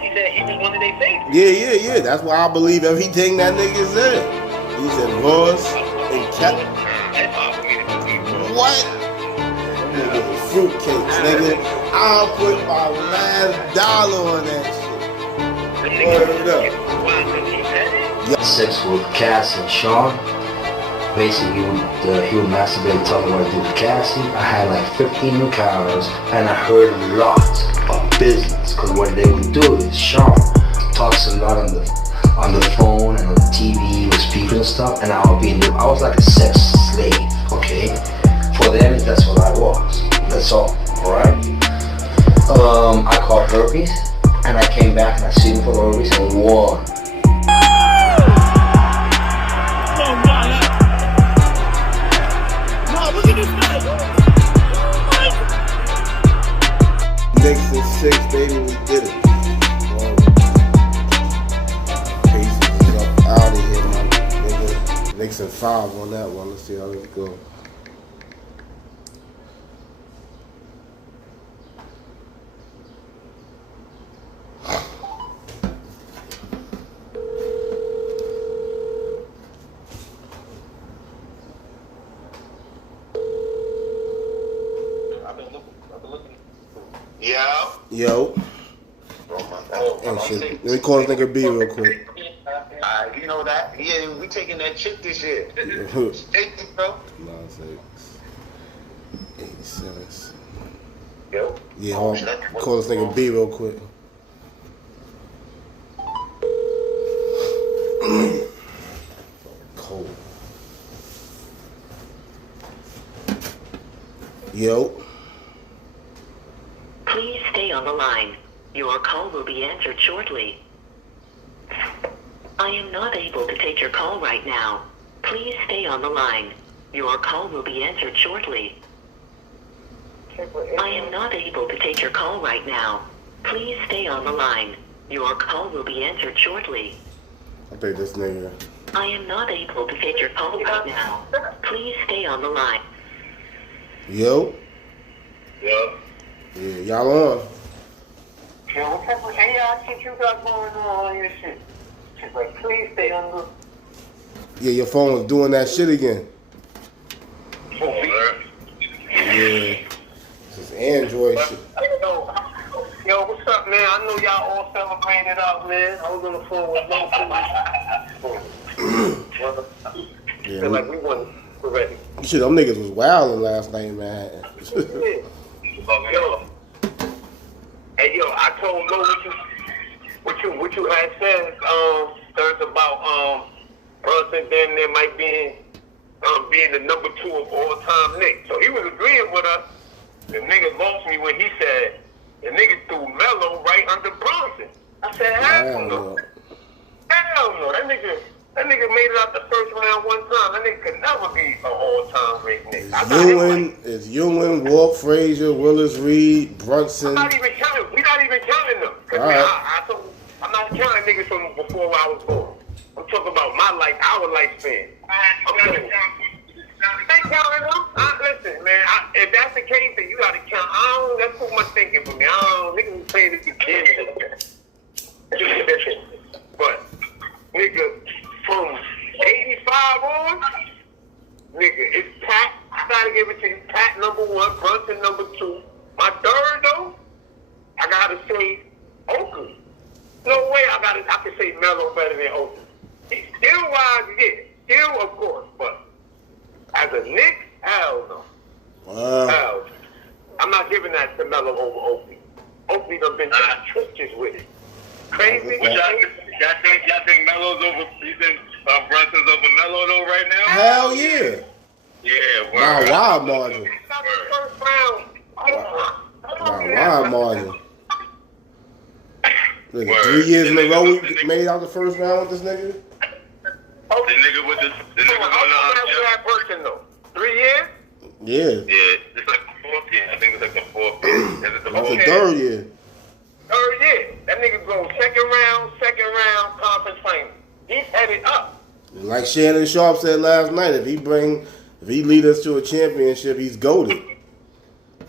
He said he was one of their favorites. Yeah. That's why I believe everything that nigga said. He said Ross and Cat. That's hard for me to believe, bro. What? Nigga, fruitcakes, nigga. I'll put my last dollar on that shit. Word up. Sex with Cass and Sean. Basically, he would masturbate, tell me what to do with Cassie. I had like 15 new cars, and I heard lots of business. Cause what they would do is Sean talks a lot on the phone and on the TV with speakers and stuff, and I was like a sex slave. Okay, for them that's what I was. That's all. All right. I called herpes, and I came back and I seen him for herpes and won. Knicks in 6, baby, we did it. Pacers is up out of here, my nigga. Knicks in 5 on that one. Let's see how this go. Yo. Oh shit. Let me call this nigga B real quick. You know that? Yeah, we taking that chick this year. 80, bro. 86. Yo. Yeah, hold on. Call this nigga B real quick. Cold. Yo. Please stay on the line. Your call will be answered shortly. I am not able to take your call right now. Please stay on the line. Your call will be answered shortly. I am not able to take your call right now. Please stay on the line. Your call will be answered shortly. I think this nigga. I am not able to take your call right now. Please stay on the line. Yo. Yo. Yeah, y'all on. Yo, what type of AI shit you got going on your shit? She's like, please stay on the... Yeah, your phone was doing that shit again. Yeah. This is Android shit. Yo, what's up, man? I know y'all all celebrated up, man. I was on the phone with Yeah, feel like we won already. Shit, them niggas was wilding last night, man. Yo. Hey, yo, I told Lo what you had said, Thursday about Brunson damn near might be being the number 2 of all time Knicks. So he was agreeing with us. The nigga lost me when he said the nigga threw Melo right under Brunson. I said, hell no. Hell no. That nigga made it out the first round one time. That nigga could never be an all-time great Knick. It's Ewing, Walt Frazier, Willis Reed, Brunson. We're not even counting them. Cause right. I'm not counting niggas from before I was born. I'm talking about our lifespan. I ain't counting them. Listen, man, if that's the case, then you gotta count. That's too much thinking for me. Niggas was playing at the beginning. But, nigga, from 85 on, nigga, it's Pat. I gotta give it to you. Pat number 1, Brunson number 2. My third, though, I gotta say Oakley. No way I can say Melo better than Oakley. He's still wise, yeah. Still, of course, but as a Knick, hell no. Wow. Hell. I'm not giving that to Melo over Oakley. Oakley done been twitches with it. Crazy. Y'all think Melo's over? You think Brunson's over Melo though right now? Hell yeah. Yeah. Wow, wild margin. First round. Wild margin. Look, 3 years in a row we made out the first round with this nigga. The nigga with the nigga on that person though. 3 years? Yeah. Yeah, it's like the 4th year. I think it's like the 4th year. Is it the That's 4th the third year. Third year. That nigga go second round, conference final. He's headed up. Like Shannon Sharp said last night, if he lead us to a championship, he's goated.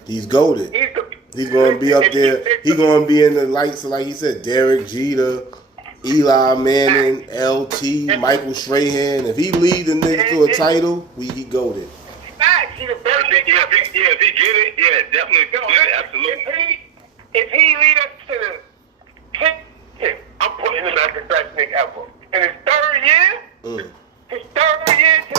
He's goated. He's He's gonna be up there. He's gonna be in the lights, like he said, Derek Jeter, Eli Manning, LT, Michael Strahan. If he lead the Knicks to a title, he go there. Facts. He the best. If he get it, yeah, definitely get it, absolutely. If he lead us to the championship, I'm putting him as the best Knick ever. In his third year, to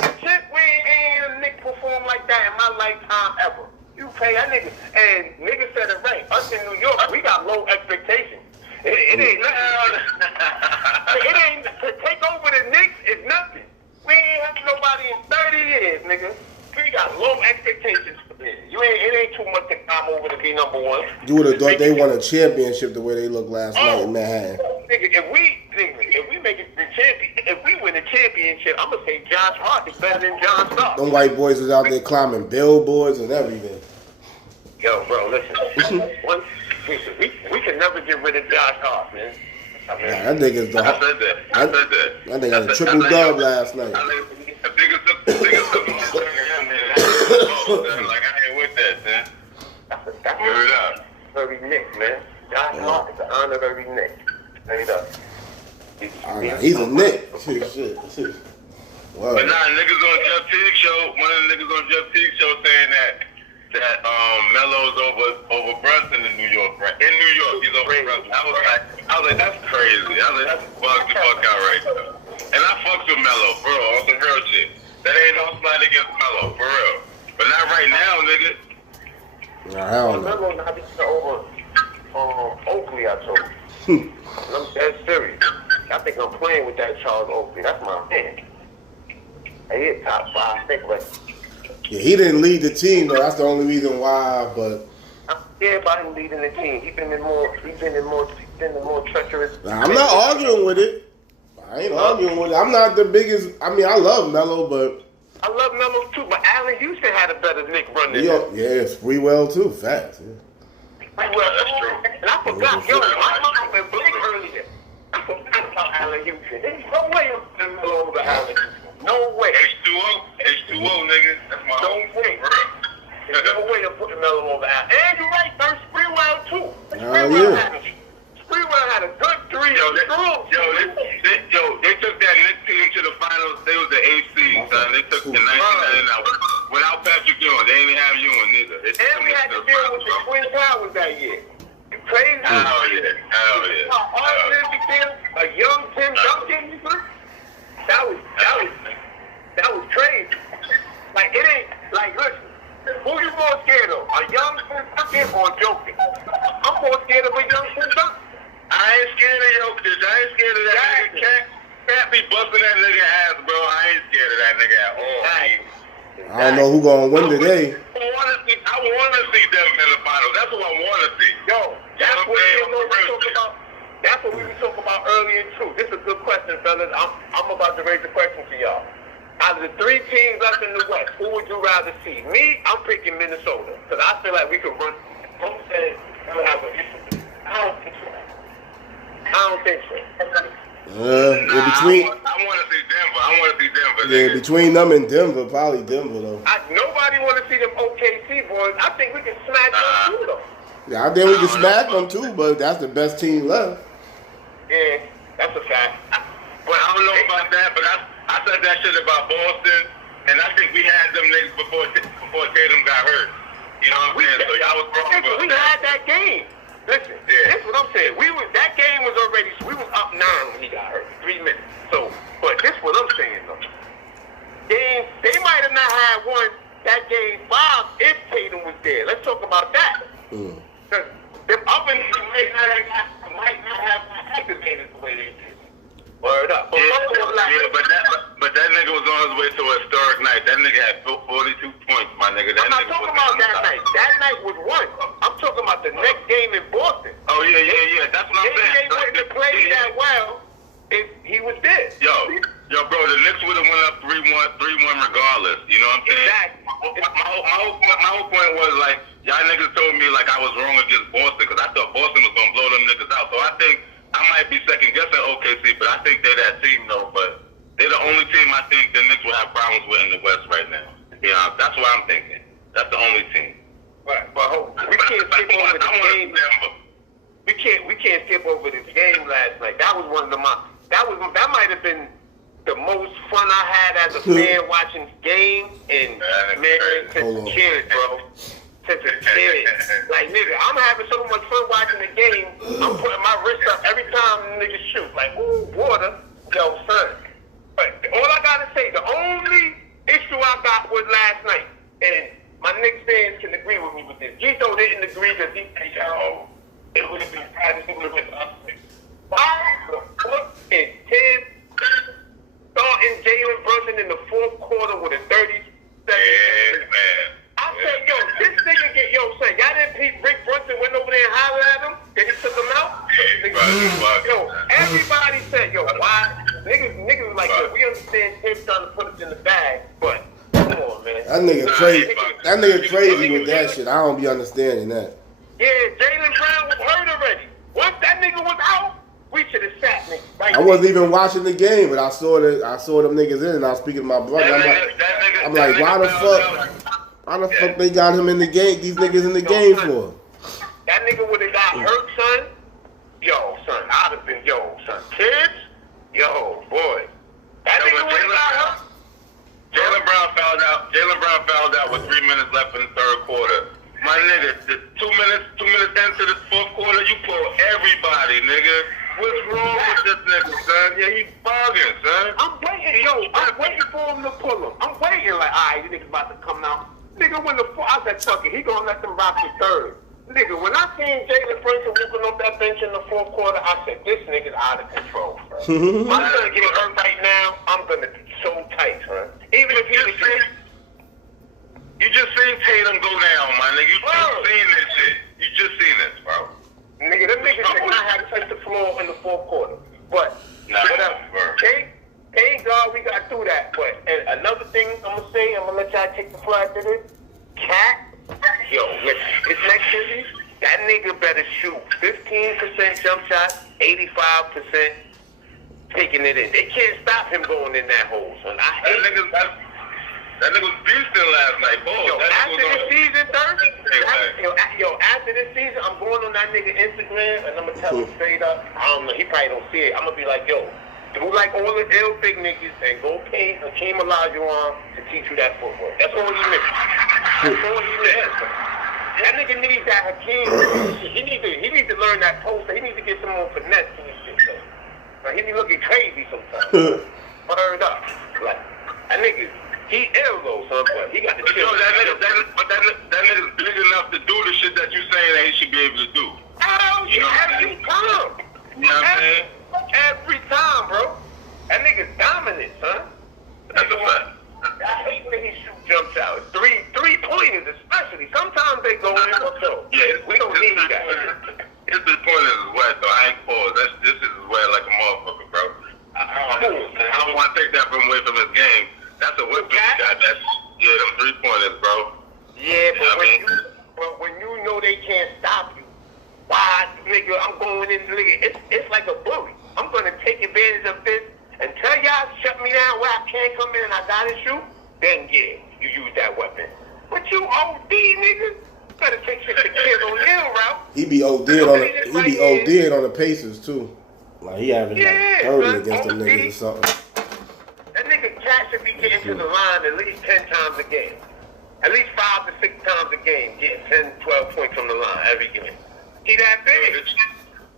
the chip, we ain't a Knick perform like that in my lifetime ever. You pay that nigga, and nigga said it right. Us in New York, we got low expectations. It ain't to take over the Knicks is nothing. We ain't had nobody in 30 years, nigga. We got low expectations for this. It ain't too much to climb over to be number one. You would have thought they won a championship the way they looked last night in Manhattan. Nigga, if we make it the champion, if we win the championship, I'm gonna say Josh Hart is better than John Stark. Them white boys was out there climbing billboards and everything. Yo, bro, listen. We can never get rid of Josh Hart, man. That nigga's the. I said that. That nigga had a triple dub last night. The biggest like I ain't with that, man. That's Give it up. Honorary Knick, man. Josh Hart is an honorary Knick. Straight up. He's a Knick. Shit. Wow. But nah, niggas on Jeff Teague's show, one of the niggas on Jeff Teague's show saying that Melo's over Brunson in New York, right? In New York, he's over Brunson. I was like, that's crazy. I was like, that's bugged the fuck out right now. And I fucks with Melo, bro, on some real shit. That ain't no slight against Melo, for real. But not right now, nigga. Nah, hell no. Melo not even over Oakley, I told you. I'm dead serious. I think I'm playing with that Charles Oakley. That's my man. He is top 5, think like. Yeah, he didn't lead the team though. That's the only reason why. But I'm scared about him leading the team. He's been in more treacherous. nah, I'm not arguing with it. I ain't arguing with it. I'm not the biggest. I mean, I love Melo, but I love Melo too. But Allen Houston had a better Knick run than him. yeah, Sprewell too. Facts. Yeah. That's true. And I forgot, my mom been Blake earlier. I forgot about Allen Houston. There's no way I'm putting Melo over Allen Houston. No way. H2O, nigga. That's my No way. There's no way I'm putting Melo over Allen. And you're right, there's Sprewell too. Sprewell had a good 3. They took that Knicks team to the finals. They was the AC, son. They took the 1999 without Patrick Ewing. They didn't have Ewing neither. And we had to deal with the Twin Towers that year. You crazy? Hell yeah. All of them became a young Tim Duncan. That was crazy. Like, it ain't, like, listen, who you more scared of? A young Tim Duncan or Jokic? I'm more scared of a young Tim Duncan. I ain't scared of Jokic. I ain't scared of that nigga. Can't be busting that nigga ass, bro. I ain't scared of that nigga at all. I don't know who gonna win today. I want to see them in the finals. That's what I want to see. Yo, that's what we were talking about earlier too. This is a good question, fellas. I'm about to raise a question to y'all. Out of the 3 teams left in the West, who would you rather see? Me, I'm picking Minnesota because I feel like we could run. I don't think so. Between I want to see Denver. yeah, between them and Denver, probably Denver though. Nobody want to see them OKC boys. I think we can smash them too, though. Yeah, I think we can smack them too, but that's the best team left. Yeah, that's a fact. But I don't know about that. But I said that shit about Boston, and I think we had them niggas before Tatum got hurt. You know what I'm saying? So y'all was wrong about we that. had that game. Listen, that's what I'm saying. That game was already. We was up 9 when he got hurt. 3 minutes. So, but this what I'm saying though. They might have not had won that game 5 if Tatum was there. Let's talk about that. Because them up and might not have activated the way they did. Word up. But that nigga was on his way to a historic night. That nigga had 42 points, my nigga. I'm not talking about that night. That night was won. I'm talking about the next game in Boston. Oh, yeah. That's what I'm saying. They wouldn't have played that well if he was there. Yo, bro, the Knicks would have went up 3-1 regardless. You know what I'm saying? Exactly. My whole point was, like, y'all niggas told me, like, I was wrong against Boston because I thought Boston was going to blow them niggas out. So I think I might be second guessing OKC, but I think they're that team, though. But they're the only team I think the Knicks will have problems with in the West right now. Yeah, that's what I'm thinking. That's the only team. Right. But we can't skip over the that might have been the most fun I had as a fan watching game and since a kid, bro. Since a kid. Like, nigga, I'm having so much fun watching the game. I'm putting my wrist up every time niggas shoot. Like, ooh, water. Yo, son. But all I gotta say, the only issue I got was last night. And my Knicks fans can agree with me with this. Gito didn't agree because he said, yo, it would have been practice, it would have been up. Why the fuck is Ted starting Jalen Brunson in the fourth quarter with a 30-second? Yeah, man. I said, yo, this nigga son, y'all didn't peep Rick Brunson went over there and hollered at him? Then he took him out? Yo, everybody said, yo, why? Niggas was like, yo, we understand him trying to put us in the bag, but come on, man. That nigga crazy. That nigga crazy with that shit. I don't be understanding that. Yeah, Jaylen Brown was hurt already. Once that nigga was out, we should have sat niggas. Right, I wasn't even watching the game, but I saw them niggas in, and I was speaking to my brother. I'm like, why the fuck they got him in the game? These niggas in the game for? That nigga would have got hurt, son. Yo, son, I'd have been, son. Kids, yo, boy. That nigga would have got hurt. Jaylen Brown fouled out with 3 minutes left in the third quarter. My nigga, the 2 minutes into the fourth quarter, you pull everybody, nigga. What's wrong with this nigga, son? Yeah, he bugging, son. I'm waiting for him to pull him. I'm waiting like, all right, this nigga's about to come out. Nigga, I said, fuck it, he gonna let them rock the third. Nigga, when I seen Jalen Brunson walking off that bench in the fourth quarter, I said, this nigga's out of control, bro. I'm gonna get hurt right now. I'm gonna be so tight, son. Even if he was you just seen Tatum go down, my nigga. You just seen this shit. You just seen this, bro. Nigga, them niggas did not have to touch the floor in the fourth quarter. But, whatever. Thank God we got through that. But, and another thing I'm going to say, I'm going to let y'all take the flag to this. Cat, yo, listen, this next series, that nigga better shoot 15% jump shot, 85% taking it in. They can't stop him going in that hole, son. That nigga was beasting last night, boy. After this season, after this season, I'm going on that nigga Instagram and I'm gonna tell him straight up. I don't know, he probably don't see it. I'm gonna be like, yo, do like all the ill fake niggas and go pay Hakeem Olajuwon to teach you that footwork. That's all he missed. That's all he missed. That nigga needs that Hakeem. He needs to learn that poster. He needs to get some more finesse to his shit. Like, he be looking crazy sometimes. Fired up. Like, that nigga. He ill though, son, but he got the chill. That nigga's big enough to do the shit that you saying that he should be able to do. Oh, every time. You know what I'm saying? Every time, bro. That nigga's dominant, son. That's a fact. I hate when he shoot jump shots. Three-pointers especially. Sometimes they go in, so yeah, we don't need that. His point is wet, though. I ain't paused. This is wet like a motherfucker, bro. I don't want to take that away from his game. That's a whip shot. That's them 3-pointers, bro. Yeah, but when you know they can't stop you, why, nigga? I'm going in, nigga. It's like a bully. I'm gonna take advantage of this until y'all shut me down where I can't come in and I gotta shoot. Then yeah, you use that weapon. But you OD, nigga. Better take shit to Kid O'Neal route. He be OD'd on the Pacers too. Like he having like 30 against them niggas or something. That nigga Cat should be getting to the line at least 10 times a game. At least 5 to 6 times a game, getting 10, 12 points from the line every game. He that big.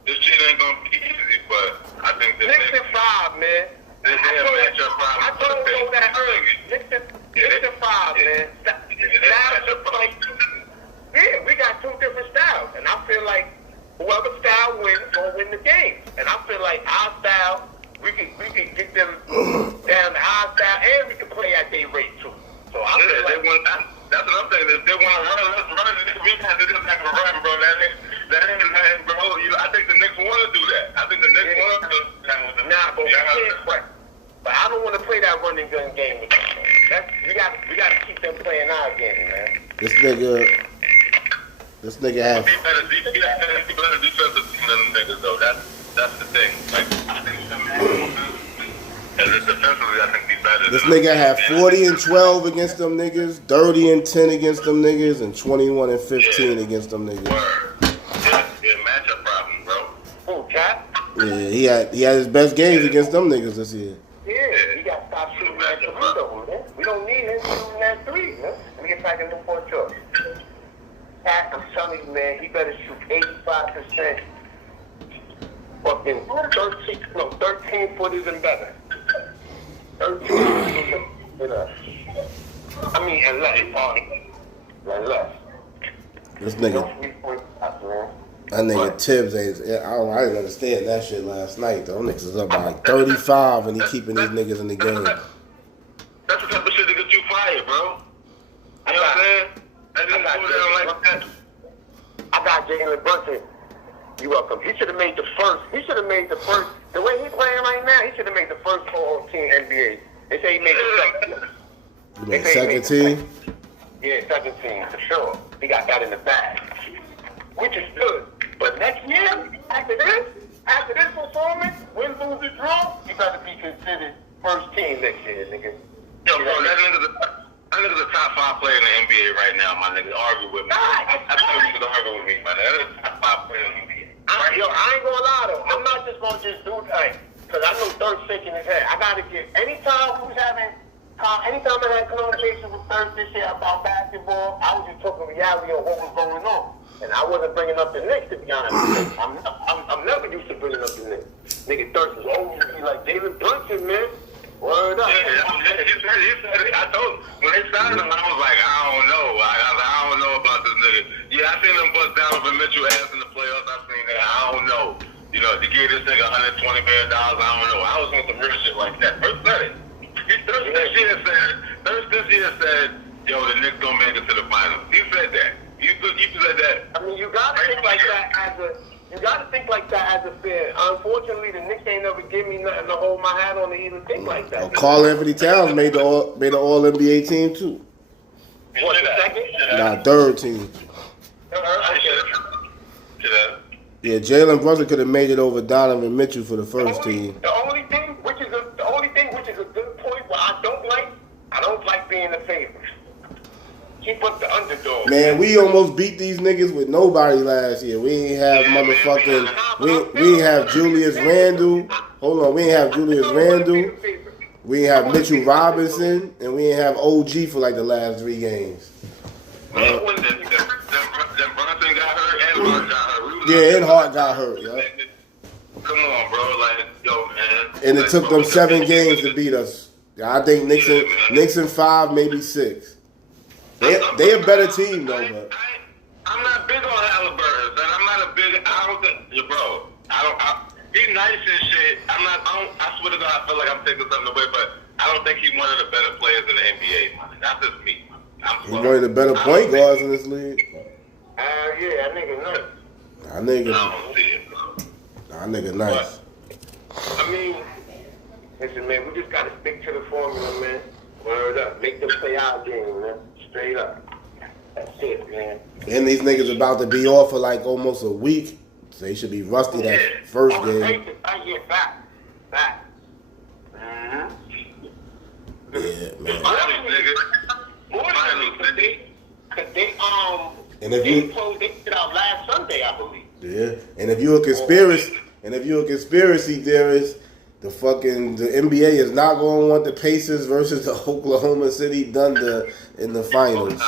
This shit ain't gonna be easy, but I think the Knicks in 5, man. I told you that early. Knicks in 5, man. Yeah, we got 2 different styles, and I feel like whoever style wins gonna win the game. And I feel like our style. We can get them down to our style, and we can play at their rate too. So I feel like that's what I'm saying. If they want to run, let's run. We have to just have a run, bro. That ain't nothing, bro. I think the Knicks want to do that. I think the Knicks want to. Nah, but we can't play. But I don't want to play that running gun game with them. We got to keep them playing our game, man. This nigga have. Be better defensive than them niggas, though. That's the thing. Like, I think defensively, I think he's better. This nigga had 40 and 12 against them niggas, 30 and 10 against them niggas, and 21 and 15 against them niggas. Word. Yeah, matchup problem, bro. Who, Cat? Yeah, he had his best games against them niggas this year. Yeah, he got to stop shooting that three though, man. We don't need him shooting that three, man. Let me get back in the point choice. Pat, I'm telling you, man, he better shoot 85%. Fucking 13 footers and better. 13 footers and better. I mean, and less. This nigga. That nigga Tibbs ain't. I didn't understand that shit last night though. Them niggas is up by like 35 and he keeping these niggas in the game. That's the type of shit that get you fired, bro. You know what I'm saying? I just go down like that. I got Jalen Brunson. You welcome. He should have made the first. The way he's playing right now, he should have made the first All-Team NBA. They say he made the second. You mean second team? Yeah, second team for sure. He got that in the bag, which is good. But next year, after this performance, win, lose, or draw, he better be considered first team next year, nigga. Yo, bro, that nigga's a top 5 player in the NBA right now, my nigga. Argue with me. I told you to argue with me, man. That is a top 5 player in the NBA. I ain't gonna lie though. I'm not just gonna just do that. Cause I know Thirst shaking his head. I gotta get anytime I had conversations with Thirst this year about basketball, I was just talking reality on what was going on. And I wasn't bringing up the Knicks, to be honest with you. I'm never used to bringing up the Knicks. Nigga Thirst is always be like, Jalen Brunson, man. Word up. Yeah, he said it. I told when they signed him, I was like, I don't know. I don't know about this nigga. Yeah, I seen him bust Donovan Mitchell ass in the playoffs. I seen that. I don't know. You know, to give this nigga $120 million, I don't know. I was on some real shit like that. First said it. Thirst this year said, yo, the Knicks gonna make it to the finals. He said that. You said that. I mean, you gotta think like that as a fan. Unfortunately, the Knicks ain't never give me nothing to hold my hat on to even think like that. Well, Karl Anthony Towns made the All NBA team too. What, the second? Nah, third team. Yeah, Jalen Brunson could have made it over Donovan Mitchell for the first team. The only thing, which is a good point, what I don't like being the favorite. Keep up the underdog. Man, we almost beat these niggas with nobody last year. We ain't have motherfucking. We ain't have Julius Randle. Hold on, we ain't have Julius Randle. We ain't have Mitchell Robinson, and we ain't have OG for like the last 3 games. Then Brunson got hurt and Hart got hurt. Yeah, and Hart got hurt. Yeah. Come on, bro. Like, yo, man. And it took them 7 games to beat us. I think Knicks in 5, maybe 6. They a better team though, but I'm not big on Halliburton, and I'm not a big. I don't think, bro. He's nice and shit. I swear to God, I feel like I'm taking something away, but I don't think he's one of the better players in the NBA. Man. That's just me. he's one of the better point guards in this league. Yeah, that nigga nice. I don't see it. That nigga nice. I mean, listen, man, we just gotta stick to the formula, man. Word up, make them play our game, man. Straight up. That's it, man. And these niggas about to be off for like almost a week. So they should be rusty that first game. I get back. Mm-hmm. Yeah, man. And if they closed it out last Sunday, I believe. Yeah. And if you're a conspiracy theorist, the NBA is not going to want the Pacers versus the Oklahoma City Thunder in the finals.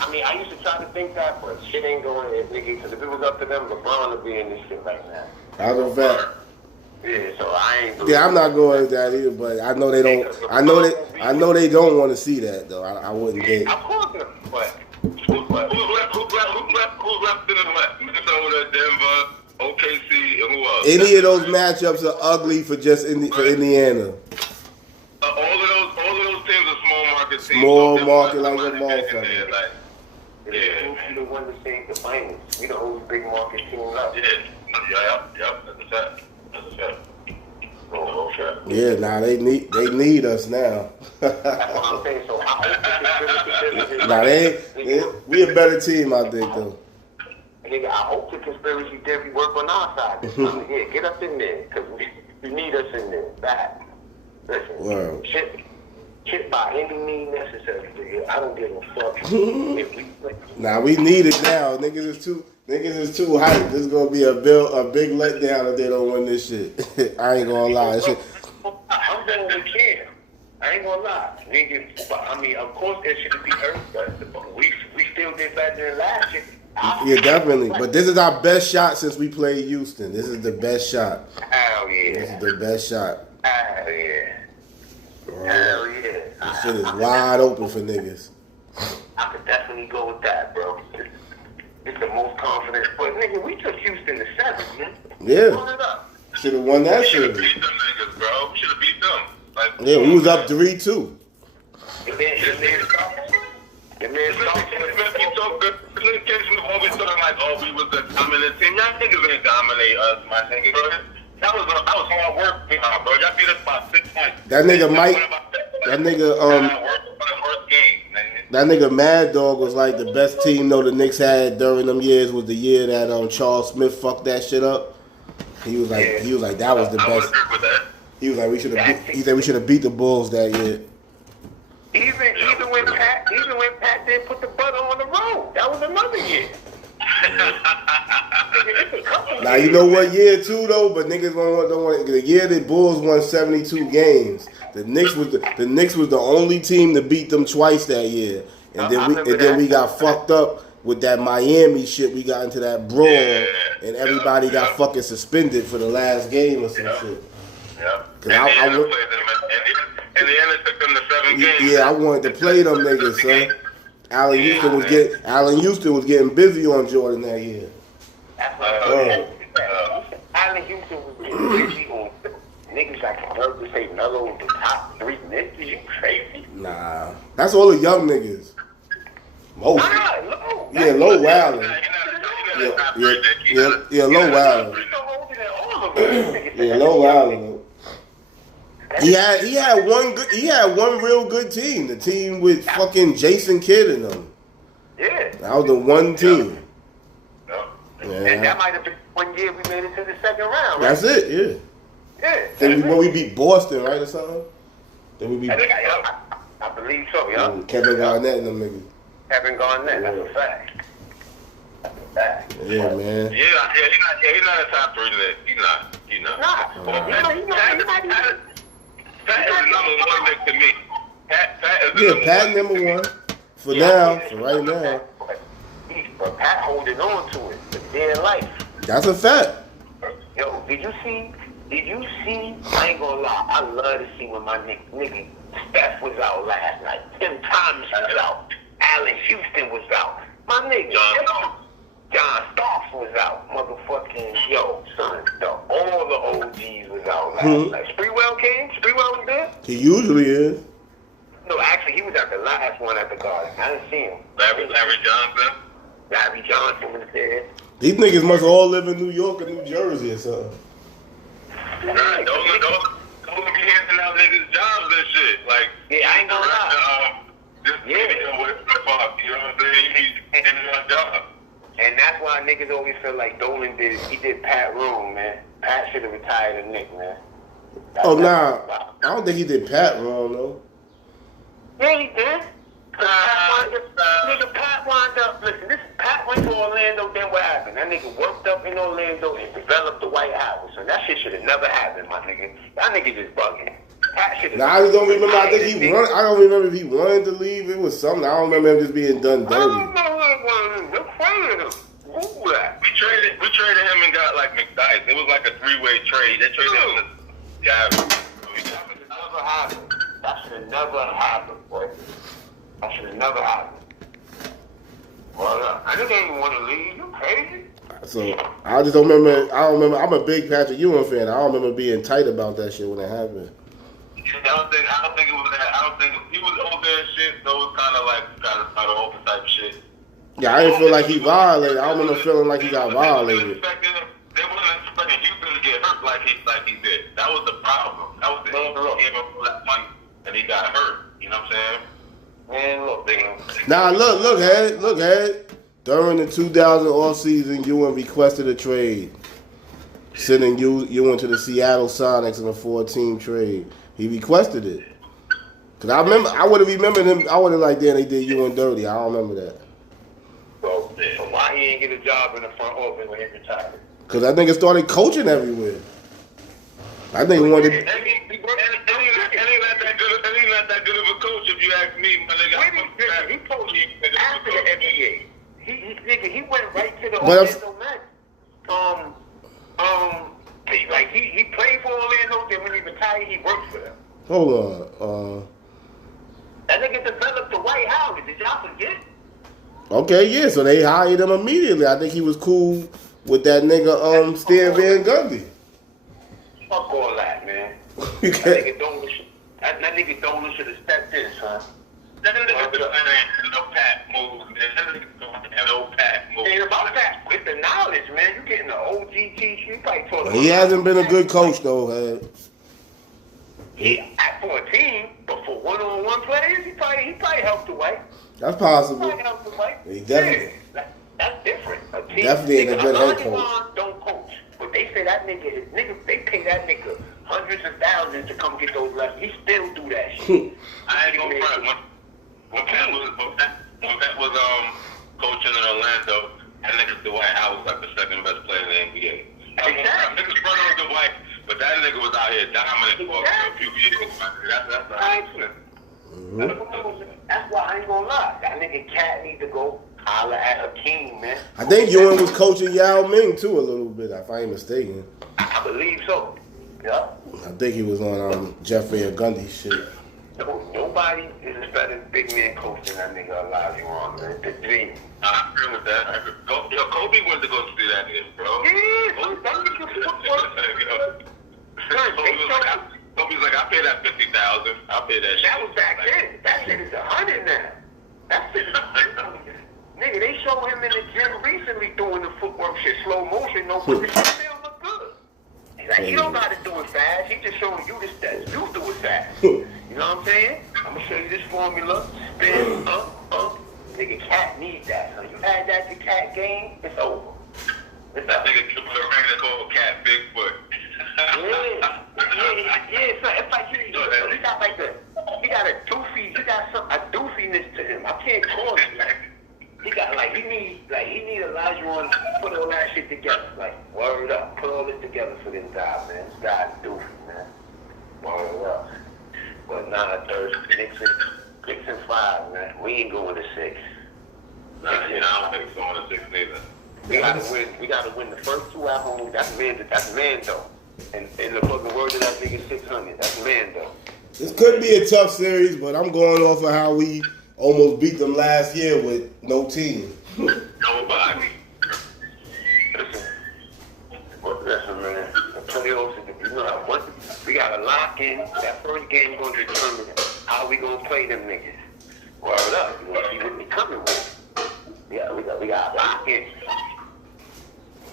I mean, I used to try to think that, but shit ain't going in, nigga. Because if it was up to them, LeBron would be in this shit right now. That's a fact. Yeah, so I ain't. Yeah, I'm not going with that either, but I know they don't. I know they don't want to see that though. I wouldn't think. Of course not. But who's representing what? Minnesota, Denver, OKC, and who else? Any of those matchups are ugly for Indiana. All of those teams are small market teams. Small market like a motherfucker. Yeah, the one to say the finals. We the only big market team left. Yep. That's a fact. Oh, okay. Yeah, nah, they need us now. That's what I'm saying. So I hope we a better team, I think though. Nigga, I hope the conspiracy theory work on our side. Yeah, get us in there, because we need us in there. Bad. Listen, wow. Shit by any means necessary, nigga. I don't give a fuck if we play. Nah, we need it now. Niggas is Niggas is too hyped. This is gonna be a big letdown if they don't win this shit. I ain't gonna lie. This shit. I'm going with Cam. I ain't gonna lie. Niggas, I mean, of course there should be hurt, but we still did better than last year. Yeah, definitely. But this is our best shot since we played Houston. This is the best shot. Hell yeah. This is the best shot. Hell yeah. Hell yeah. This shit is wide open for niggas. I could definitely go with that, bro. It's the most confident. But nigga, we took Houston to 7, man. Yeah. Should have won that Should have shit. beat them niggas, bro. We should have beat them. Like, Yeah, we was up 3-2. Always feeling like, oh, we was the dominant team. Y'all niggas ain't dominate us, my nigga, bro. That was hard work, bro. Y'all beat us by 6 points. That nigga Mike. That nigga Mad Dog was like the best team though the Knicks had during them years was the year that Charles Smith fucked that shit up. He was like that was the best. He was like we should have beat the Bulls that year. Even when Pat didn't put the butter on the road, that was another year. Now you know what year too though, but niggas don't want the year the Bulls won 72 games. The Knicks was the only team to beat them twice that year, and then we got fucked up with that Miami shit. We got into that brawl, and everybody got fucking suspended for the last game or some shit. Yeah. And the end took them to 7 games. Yeah, I wanted to play them niggas, son. Allen Houston was getting busy on Jordan that year. Allen Houston was getting busy on niggas like Burger say Melo the top 3 Knicks. You crazy? Nah, that's all the young niggas. Most. Low. Yeah, Low Wildin'. Yeah, Low Wildin'. Yeah, Low Wildin'. He had one real good team. The team with fucking Jason Kidd in them. Yeah. That was the one team. Yeah. And that might have been one year we made it to the second round, right? That's it, yeah. Yeah. Then we beat Boston, right, or something? Then we beat I believe so, yeah. Kevin Garnett and them niggas. Kevin Garnett, that's a fact. Yeah, man. He's not a top 3 Knick. He's not. Pat is the number 1 Knick to me. Pat number 1. For now, for right now. But Pat holding on to it for dear life. That's a fact. Yo, did you see? I ain't gonna lie. I love to see when my nigga Steph was out last night. Tim Thomas was out. Allen Houston was out. My nigga John Starks was out. Motherfucking son. All the OGs was out last night. Sprewell came. Sprewell was there. He usually is. No, actually, he was at the last one at the Garden. I didn't see him. Larry Johnson was there. These niggas must all live in New York or New Jersey or something. Right, those be handing out niggas jobs and shit. Like, I ain't gonna lie. You know what I'm saying? He's in a job. And that's why niggas always feel like Dolan did Pat wrong, man. Pat should have retired a Knick, man. I don't think he did Pat wrong though. Yeah, he did. Pat wound up. Listen, Pat went to Orlando. Then what happened? That nigga worked up in Orlando and developed the White House. So that shit should have never happened, my nigga. That nigga just bugging. Pat should have. I just don't remember. I don't remember if he wanted to leave. It was something. I don't remember him just being done dirty. I don't know what was afraid of him. We traded him and got like McDyess. It was like a 3-way trade. They traded him. That never happened. That should have never happened, boy. That should have never happened. Well, I didn't even want to leave. You crazy? So I just don't remember. I'm a big Patrick Ewing fan. I don't remember being tight about that shit when it happened. I don't think it was that. I don't think he was over there and shit. So it was kind of title open type shit. Yeah, I didn't feel like he violated. I don't remember feeling like he got violated. They wasn't expecting Houston to get hurt like he did. That was the problem. That was the he gave him that money and he got hurt. You know what I'm saying? Man, look. Nah, look, Head. During the 2000 offseason, Ewing requested a trade, sending Ewing to the Seattle Sonics in a 4-team trade. He requested it. Cause I would have remembered him. I would have like, damn, they did Ewing dirty. I don't remember that. So why he ain't get a job in the front office when he retired. Because I think it started coaching everywhere. I think he wanted. And he not that good of a coach, if you ask me, my nigga. He coached after the NBA. He went right to the But Orlando Magic. Like he played for Orlando, then when he retired, he worked for them. Hold on. That nigga developed the White House. Did y'all forget? Okay, yeah. So they hired him immediately. I think he was cool with that nigga Stan Van Gundy. Fuck all that, man. You That can't. nigga Dolan should have stepped in, son. That nigga don't have no pat moves, man. That nigga don't have no pat moves. Ain't about that. With the knowledge, man. You getting the OG teach. You probably talking. He hasn't been a good coach though. For a team, but for one-on-one players, he probably helped the way. That's possible. He probably helped the way. He definitely. Yeah, that's different. A team, Definitely ain't a good head coach. Olajuwon don't coach, but they say that nigga, they pay that nigga hundreds of thousands to come get those lefts. He still do that shit. I ain't gonna front. When Pat was coaching in Orlando, that nigga Dwight Howard was like the second best player in the NBA. Niggas front on Dwight, but that nigga was out here dominant for a few years. That's Excellent. That's why I ain't gonna lie. That nigga Cat need to go holler at Hakeem, man. I think Ewing was coaching Yao Ming too a little bit, if I ain't mistaken. I believe so. Yeah. I think he was on Jeffrey and Gundy shit. Nobody is as better as big man coach than that nigga Olajuwon, man. The dream. I agree with that. Kobe went to go see that nigga, bro. Yeah, that nigga Kobe's like, I pay that $50,000. I pay that shit. That was back then. That shit is $100 now. That shit is nigga, they show him in the gym recently doing the footwork shit, slow motion, no, but the shit still look good. He's like, he don't gotta do it fast. He just showing you the steps. You do it fast. You know what I'm saying? I'm gonna show you this formula. Spin, Nigga, Cat needs that. So you add that to Cat game, it's over. That nigga put a ring called Cat Bigfoot. Yeah. So it's like he got a doofiness to him. I can't call it. He need Olajuwon to put all that shit together. Like, word up, put all this together for this guy, man. This guy's doofy, man. Word up. But nah, Thursday, Knicks and 5, man. We ain't going to 6. Nah, I don't think it's going to 6 neither. We gotta win the first 2 at home. That's Mando. And in the fucking word of that nigga 600, that's Mando. This could be a tough series, but I'm going off of how we almost beat them last year with no team. Nobody. Listen, man. The playoffs, we gotta lock in. That first game gonna determine how we gonna play them niggas. Word up. You wanna see what we coming with. Yeah, we gotta lock in.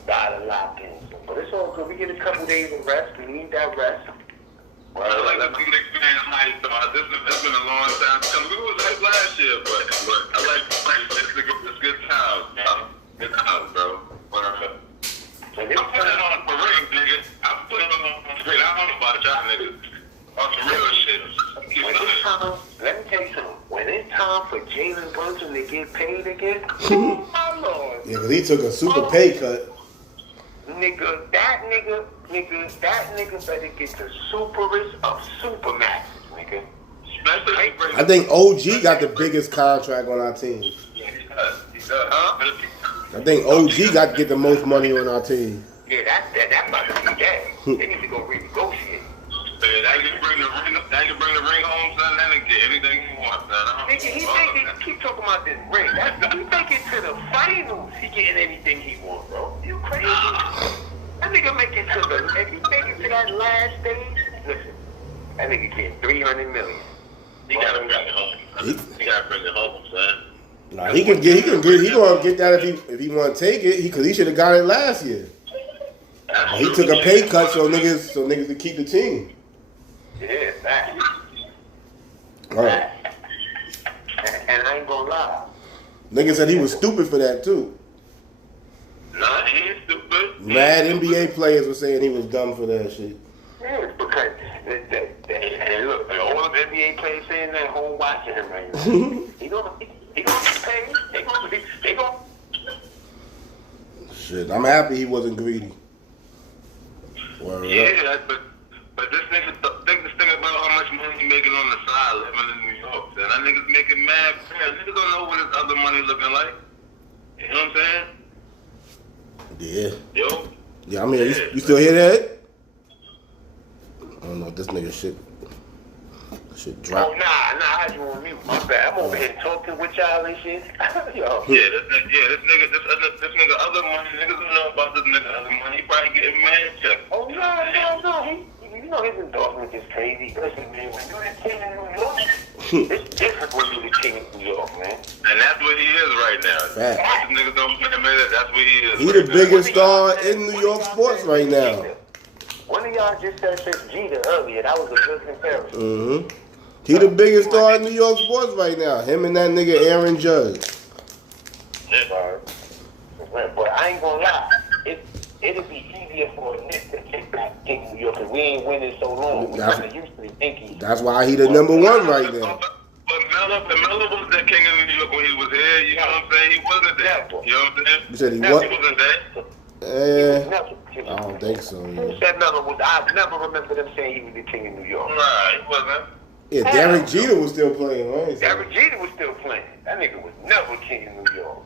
Gotta lock in. But it's all good. We get a couple days of rest. We need that rest. That's a big fan of mine. It's been a long time coming. We was hyped last year, but I like it's good times, man. Good times, bro. I'm putting on the ring, nigga. I'm putting on the ring. I don't know about y'all niggas. On some real shit. Let me tell you something. When it's time for Jalen Brunson to get paid again, oh my lord. Yeah, because he took a super pay cut. Nigga, that nigga better get the superest of supermaxes, nigga. I think OG got the biggest contract on our team. Yeah, he does. Huh? I think OG got to get the most money on our team. Yeah, that might be that. They need to go renegotiate. That can bring the ring home, son. That nigga get anything he wants, son. Nigga, he keep talking about this ring. He make it to the finals. He getting anything he wants, bro. You crazy? That nigga make it to if he make it to that last stage, listen, that nigga getting $300 million. He gotta bring it home. He gotta bring it home, son. Nah, he gonna get that if he want to take it, because he should have got it last year. He took a pay cut so niggas could keep the team. Yeah, that. All right. And I ain't gonna lie. Nigga said he was stupid for that too. Nah, he ain't stupid. Mad NBA players were saying he was dumb for that shit. Yeah, because and look, all the NBA players saying that home watching him right now. He gonna get paid. They gonna Shit, I'm happy he wasn't greedy. Word Yeah, up. but this nigga think this thing about how much money he making on the side living in New York. And that nigga's making mad. Niggas don't know what his other money looking like. You know what I'm saying? Yeah. Yo. Yeah, I mean, you still hear that? I don't know if this nigga shit drop. Oh, nah, I had you on mute. My bad. I'm over here talking with y'all and shit. Yo. Yeah, this nigga other money. Niggas don't know about this nigga other money. He probably getting mad check. Oh, no. You know his endorsement is crazy. Listen, man, when you're the king of New York, it's different when you're the king of New York, man. And that's what he is right now. Fact. These niggas don't admit it. That's what he is. He the biggest star in New York sports right now. One of y'all just said Jeter earlier. That was a good comparison. Mm-hmm. He the biggest star in New York sports right now. Him and that nigga Aaron Judge. But I ain't gonna lie. It'd be easier for a Knicks to kick back in New York because we ain't winning so long. We kind of used to think That's why he the number one right now. But Melo was the king of New York when he was here. You know what I'm saying? He wasn't there. You know what I'm saying? You said he He what? wasn't there. I don't think so. Who Yeah, said Melo was? I never remember them saying he was the king of New York. Nah, he wasn't. yeah, Derek Jeter was still playing, right? Derek Jeter was still playing. That nigga was never king of New York.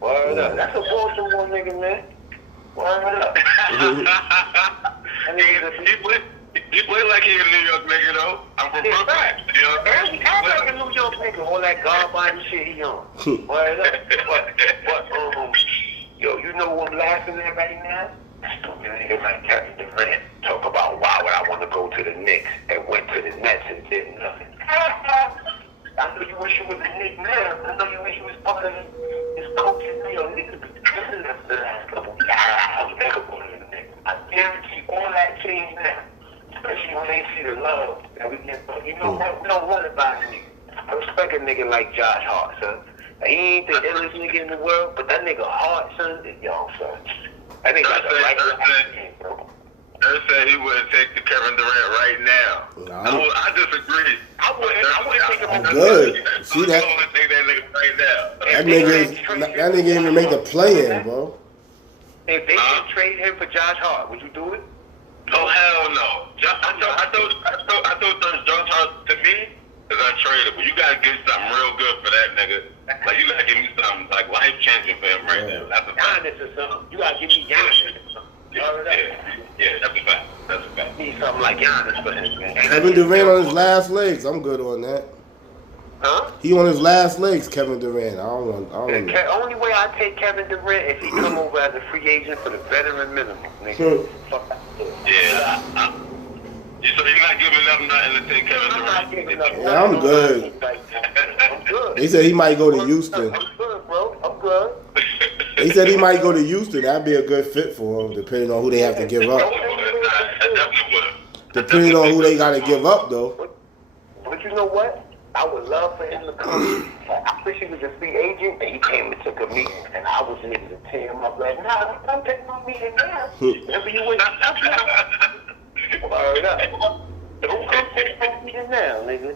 Word up. That's a Baltimore nigga, man. Word up. He played like he a New York nigga though. I'm from Brooklyn. You know what I'm saying? I'm like a New York nigga. All that god body shit he on. Word up. But yo, you know what I'm laughing at right now? Stupid nigga like Kevin Durant talk about why would I want to go to the Knicks and went to the Nets and did nothing. I know you wish you was a Knick now. I know you wish you was part of his coaching. You know, niggas be doing that the last couple weeks. I was never going to the Knicks. I guarantee all that changed now. Especially when they see the love that we get. You know what? We don't want to buy a nigga. I respect a nigga like Josh Hart, son. Like, he ain't the illest nigga in the world, but that nigga Hart, son, is young, son. That nigga got the right bro. They said he wouldn't take the Kevin Durant right now. I disagree. I wouldn't take him I'm over. good. See that? I wouldn't take that nigga right now. That nigga didn't even make the play-in, bro. If they could trade him for Josh Hart, would you do it? Oh hell no! I thought Josh Hart to me is untradeable. You gotta get something real good for that nigga. Like you gotta give me something like life changing for him right now. That's a fact. Giannis or something. You gotta give me Giannis. Yeah, that's a fact. That's a fact. Need something like Giannis for him, man. Kevin Durant on his last legs. I'm good on that. Huh? He on his last legs, Kevin Durant. I don't know. The only way I take Kevin Durant is he come over as a free agent for the veteran minimum, nigga. Fuck that. Yeah. So you're not giving up nothing to take Kevin Durant? I'm not giving up nothing. Yeah, I'm good. I'm good. They said he might go to Houston. I'm good, bro. I'm good. They said he might go to Houston. That'd be a good fit for him, depending on who they have to give up. Depending on who they got to give up, though. But you know what? I would love for him to come. I wish he was a free agent and he came and took a meeting and I was able to tear him up like, nah, don't take my meeting now. Remember you went Word up. Don't come take my meeting now, nigga.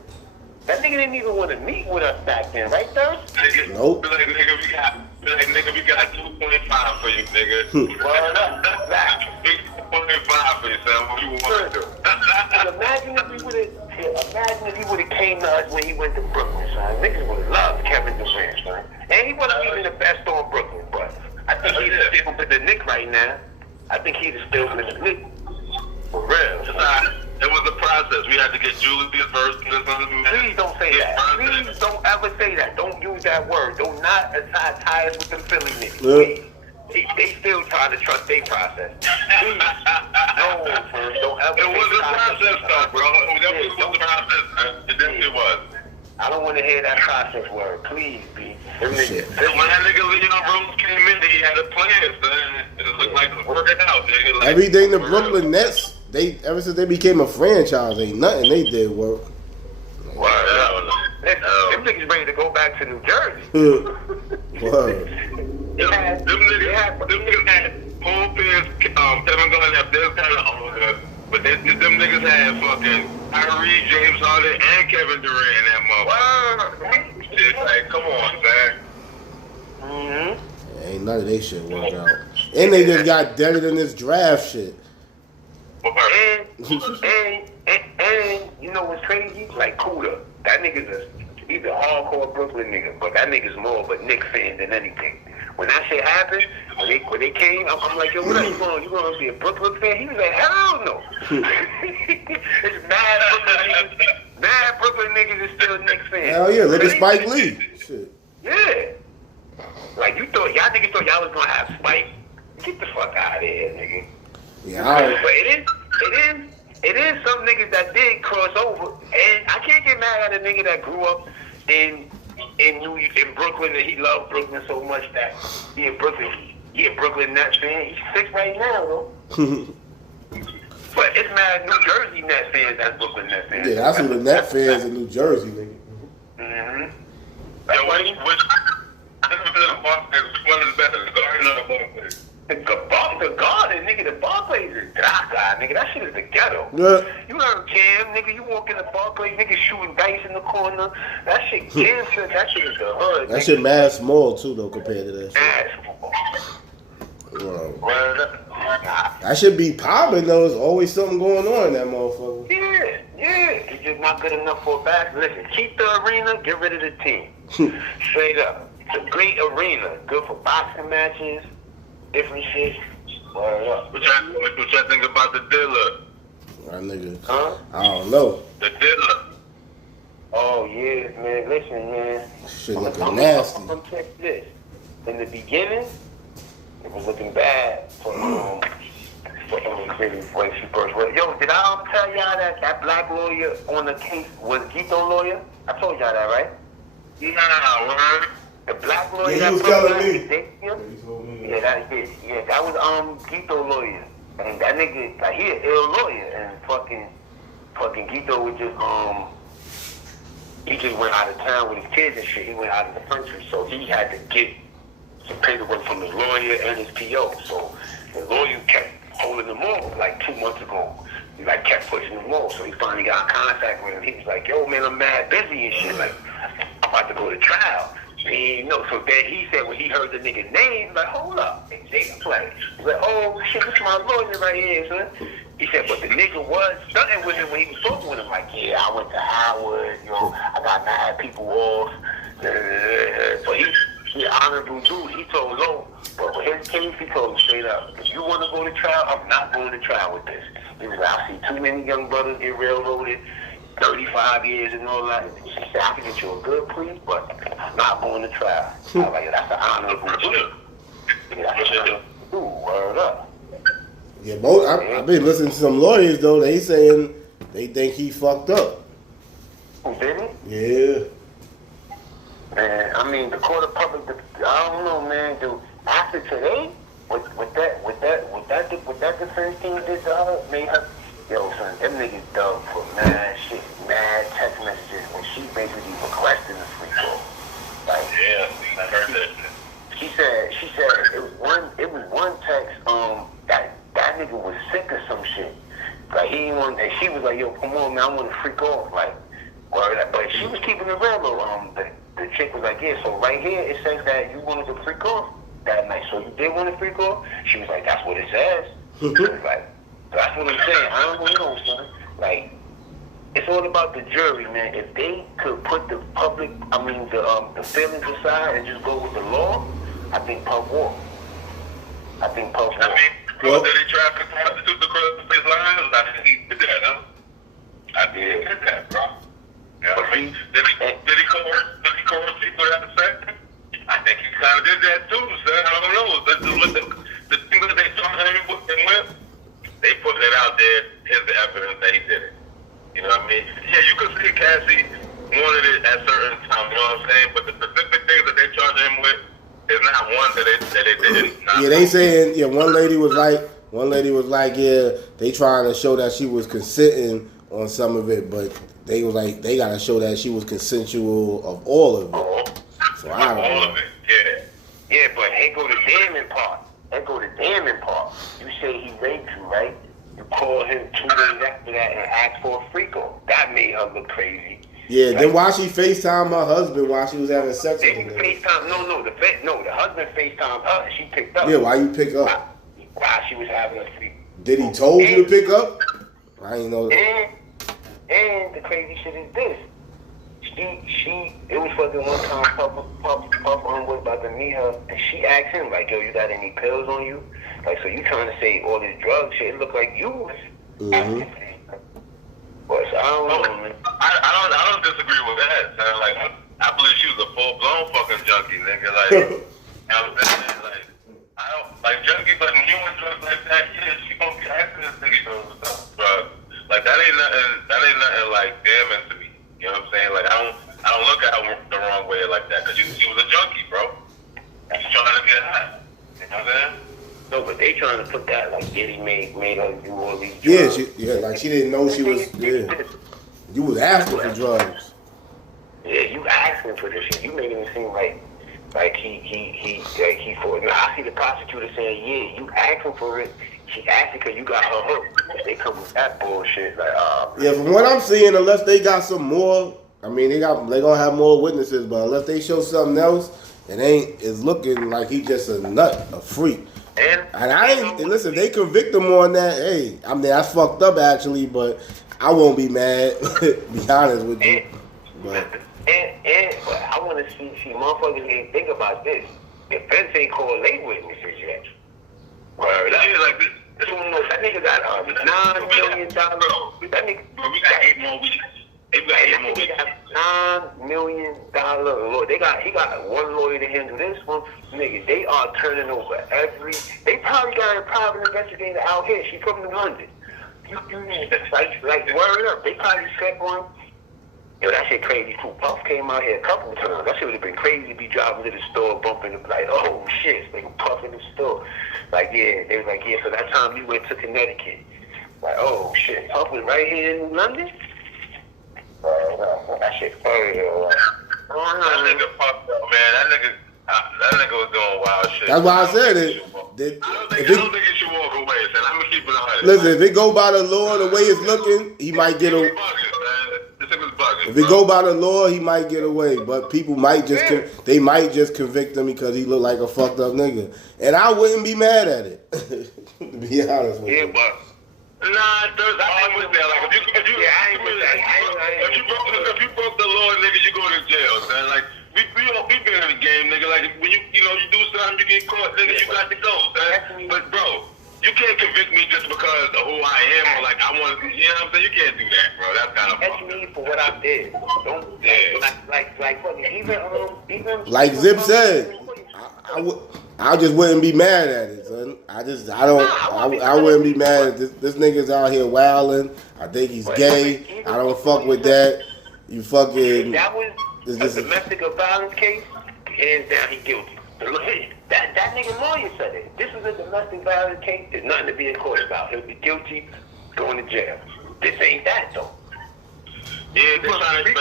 That nigga didn't even want to meet with us back then, right, Thurst? Nope. Nigga, we got 2.5 for you, nigga. Word up. Back. 2.5 for you, son. What you want to do? Imagine if he would have came to us when he went to Brooklyn, son. Niggas would have loved Kevin Durant, son. And he wasn't even the best on Brooklyn, but I think he'd have still been the Knicks right now. I think he'd have still been the Knicks. For real. It was a process. We had to get Julius first. Please don't say that. Please don't ever say that. Don't use that word. Do not tie us with the Philly niggas. Please. They still trying to trust their process. Please. No, don't ever. It was a process, though, bro. It was a process. It definitely was. I don't want to hear that process word. Please, B. When that nigga Leon Rose came in, he had a plan, son. It looked like it was working out, nigga. Like, Everything the Brooklyn Nets, ever since they became a franchise, ain't nothing they did work. Wow. Them niggas ready to go back to New Jersey. Word. Them niggas had Paul Pierce, Kevin Garnett, they're kind of older, but them niggas had fucking Kyrie, James Harden, and Kevin Durant in that motherfucker. Shit, like, come on, man. Ain't none of they shit work out. And they just got deaded in this draft shit. And you know what's crazy? Like Cuda, that nigga's he's a hardcore Brooklyn nigga, but that nigga's more of a Knicks fan than anything. When that shit happened, when they came, I'm like, yo, what are you gonna be a Brooklyn fan? He was like, hell no. It's mad Brooklyn niggas is still Knicks fans. Hell yeah, look at Spike Lee. Shit. Yeah. Like y'all niggas thought y'all was gonna have Spike. Get the fuck out of here, nigga. Yeah, but it is some niggas that did cross over, and I can't get mad at a nigga that grew up in Brooklyn and he loved Brooklyn so much that he a Brooklyn Nets fan. He's sick right now, though. But it's mad New Jersey Nets fans that's Brooklyn Nets fans. Yeah, I see the Nets fans in New Jersey, nigga. Mm-hmm. One of the best Barclays. The Garden, nigga, the Barclays is Dhaka, nigga. That shit is the ghetto. Yeah. You heard Cam, nigga. You walk in the Barclays, nigga, shooting dice in the corner. That shit, Cam said that shit is the hood. That shit mad small too, though, compared to that shit. Well, that should be popping though. There's always something going on in that motherfucker. yeah. It's just not good enough for a basketball. Listen, keep the arena, get rid of the team. Straight up. It's a great arena. Good for boxing matches, different shit. What y'all think about the diddler? That nigga. Huh? I don't know. The diddler. Oh, yeah, man. Listen, man. Shit looking nasty. I'm check this. In the beginning, it was looking bad for City when she first went. Yo, did I tell y'all that black lawyer on the case was Gito lawyer? I told y'all that, right? Nah, word. The black lawyer Yeah, that he was telling me. Yeah, that was Gito lawyer. And that nigga, like, he an ill lawyer, and fucking Gito was just he just went out of town with his kids and shit. He went out of the country, so he had to get some paperwork from his lawyer and his PO. So the lawyer kept holding him off like 2 months ago. He like kept pushing him off, so he finally got in contact with him. He was like, yo, man, I'm mad busy and shit. Like, I'm about to go to trial. He didn't know. So then he said when he heard the nigga name, like, hold up. And Jake played. He's like, oh, shit, this is my lawyer right here, son. He said, but the nigga was stunting with him when he was talking with him. Like, yeah, I went to Howard, I got mad people off. But he honorable dude. He told Lowe, but for his case, he told him straight up, if you want to go to trial, I'm not going to trial with this. He was like, I see too many young brothers get railroaded, 35 years and all that. He said, I can get you a good plea, but I'm not going to trial. I was like, that's an honorable dude. Yeah, that's an honorable dude. Word up. Yeah, both. I've been listening to some lawyers though. They saying they think he fucked up. Who did it? Yeah. Man, I mean, the court of public, I don't know, man. Dude, after today, with that defense team did to her, made her, yo, son, them niggas dug for mad shit, mad text messages when she basically requested a free throw. Like, Yeah, I heard that. She said it was one text that nigga was sick or some shit. Like he didn't want, and she was like, yo, come on, man, I want to freak off. Like, but she was keeping it real though. The chick was like, yeah, so right here it says that you wanted to freak off that night. So you did want to freak off? She was like, that's what it says. She was like, that's what I'm saying. I don't know, son. Like, it's all about the jury, man. If they could put the public, the feelings aside and just go with the law, I think Puff won. Well, did he try to prostitute across the lines? I think he did that, huh? I did that, bro. Yeah, I mean, did he coerce people to have sex? I think he kind of did that too, son. I don't know. The thing that they charged him with, they putting it out there. Here's the evidence that he did it. You know what I mean? Yeah, you could see Cassie wanted it at certain times, you know what I'm saying? But the specific things that they charged him with is not one that they didn't. Yeah, they saying, one lady was like, yeah, they trying to show that she was consenting on some of it, but they was like, they got to show that she was consensual of all of it. So I don't know. All of it, yeah. Yeah, but here go the damning part. You say he raped you, right? You call him 2 days after that and ask for a freak off. That made her look crazy. Yeah, then why she FaceTime her husband while she was having sex with him? FaceTime, the husband FaceTimed her and she picked up. Yeah, why you pick up? While she was having a sleep. Did he told you to pick up? I ain't know that. And the crazy shit is this. It was fucking one time Puff was about to meet her, and she asked him, like, yo, you got any pills on you? Like, so you trying to say all this drug shit? It looked like you was. But so I don't know, man. I don't disagree with that. Man. Like, I believe she was a full blown fucking junkie, nigga. Like, you know what I'm saying? Like, I don't like junkies, like when you want drugs like that. Yeah, she gonna be asking this nigga for drugs. Like that ain't nothing like damning to me. You know what I'm saying? Like I don't look at her the wrong way like that because she was a junkie, bro. She's trying to get high. You know what I'm saying? No, but they trying to put that like Diddy made her do all these drugs. Like she didn't know she was. Yeah, you was asking for drugs. Yeah, you asking for this shit. You making it seem like he for it. Now I see the prosecutor saying, yeah, you asking for it. She asking because you got her hooked. They come with that bullshit. Like, yeah, from what I'm seeing, unless they got some more, I mean, they gonna have more witnesses, but unless they show something else, it's looking like he just a nut, a freak. And I ain't listen. They convict him on that. Hey, I mean that's fucked up actually, but I won't be mad. Be honest with you. But I want to see motherfuckers ain't think about this. The feds ain't called lay witnesses yet. Word. That nigga got $9 million. That nigga got 8 more weeks. They got 8 more weeks. $9 million lawyer. He got one lawyer to handle this one. Nigga, they are turning over they probably got a private investigator out here. She from London. Like word up. They probably set one. Yo, that shit crazy too. Puff came out here a couple of times. That shit would have been crazy to be driving to the store, bumping the like, oh shit, they Puff in the store. Like, yeah, they was like, yeah, so that time you went to Connecticut. Like, oh shit, Puff was right here in London? That shit funny, yo. That nigga Puff, man, that nigga was doing wild shit. That's why I said it. I don't think it should walk away, so I'm gonna keep it 100. Listen, if it go by the law the way it's looking, he might get away. If it go by the law, he might get away. But people might just convict him because he look like a fucked up nigga, and I wouldn't be mad at it. To be honest with you. Yeah, but I was there. Like if you broke the law, nigga, you go to jail, son. Like we been in the game, nigga. Like when you do something, you get caught, nigga, you got to go, son. But bro, you can't convict me just because of who I am or like I want to. You know what I'm saying? You can't do that, bro. That's kind of. Catch me for what I did. Don't like even like Zip said. I just wouldn't be mad at it, son. I wouldn't be mad at this nigga's out here wilding. I think he's gay. I don't fuck with that. You fucking. That was a domestic violence case. Hands down, he guilty. That nigga lawyer said it. This is a domestic violence case. There's nothing to be in court about. He'll be guilty, going to jail. This ain't that though. Yeah, they're trying to. You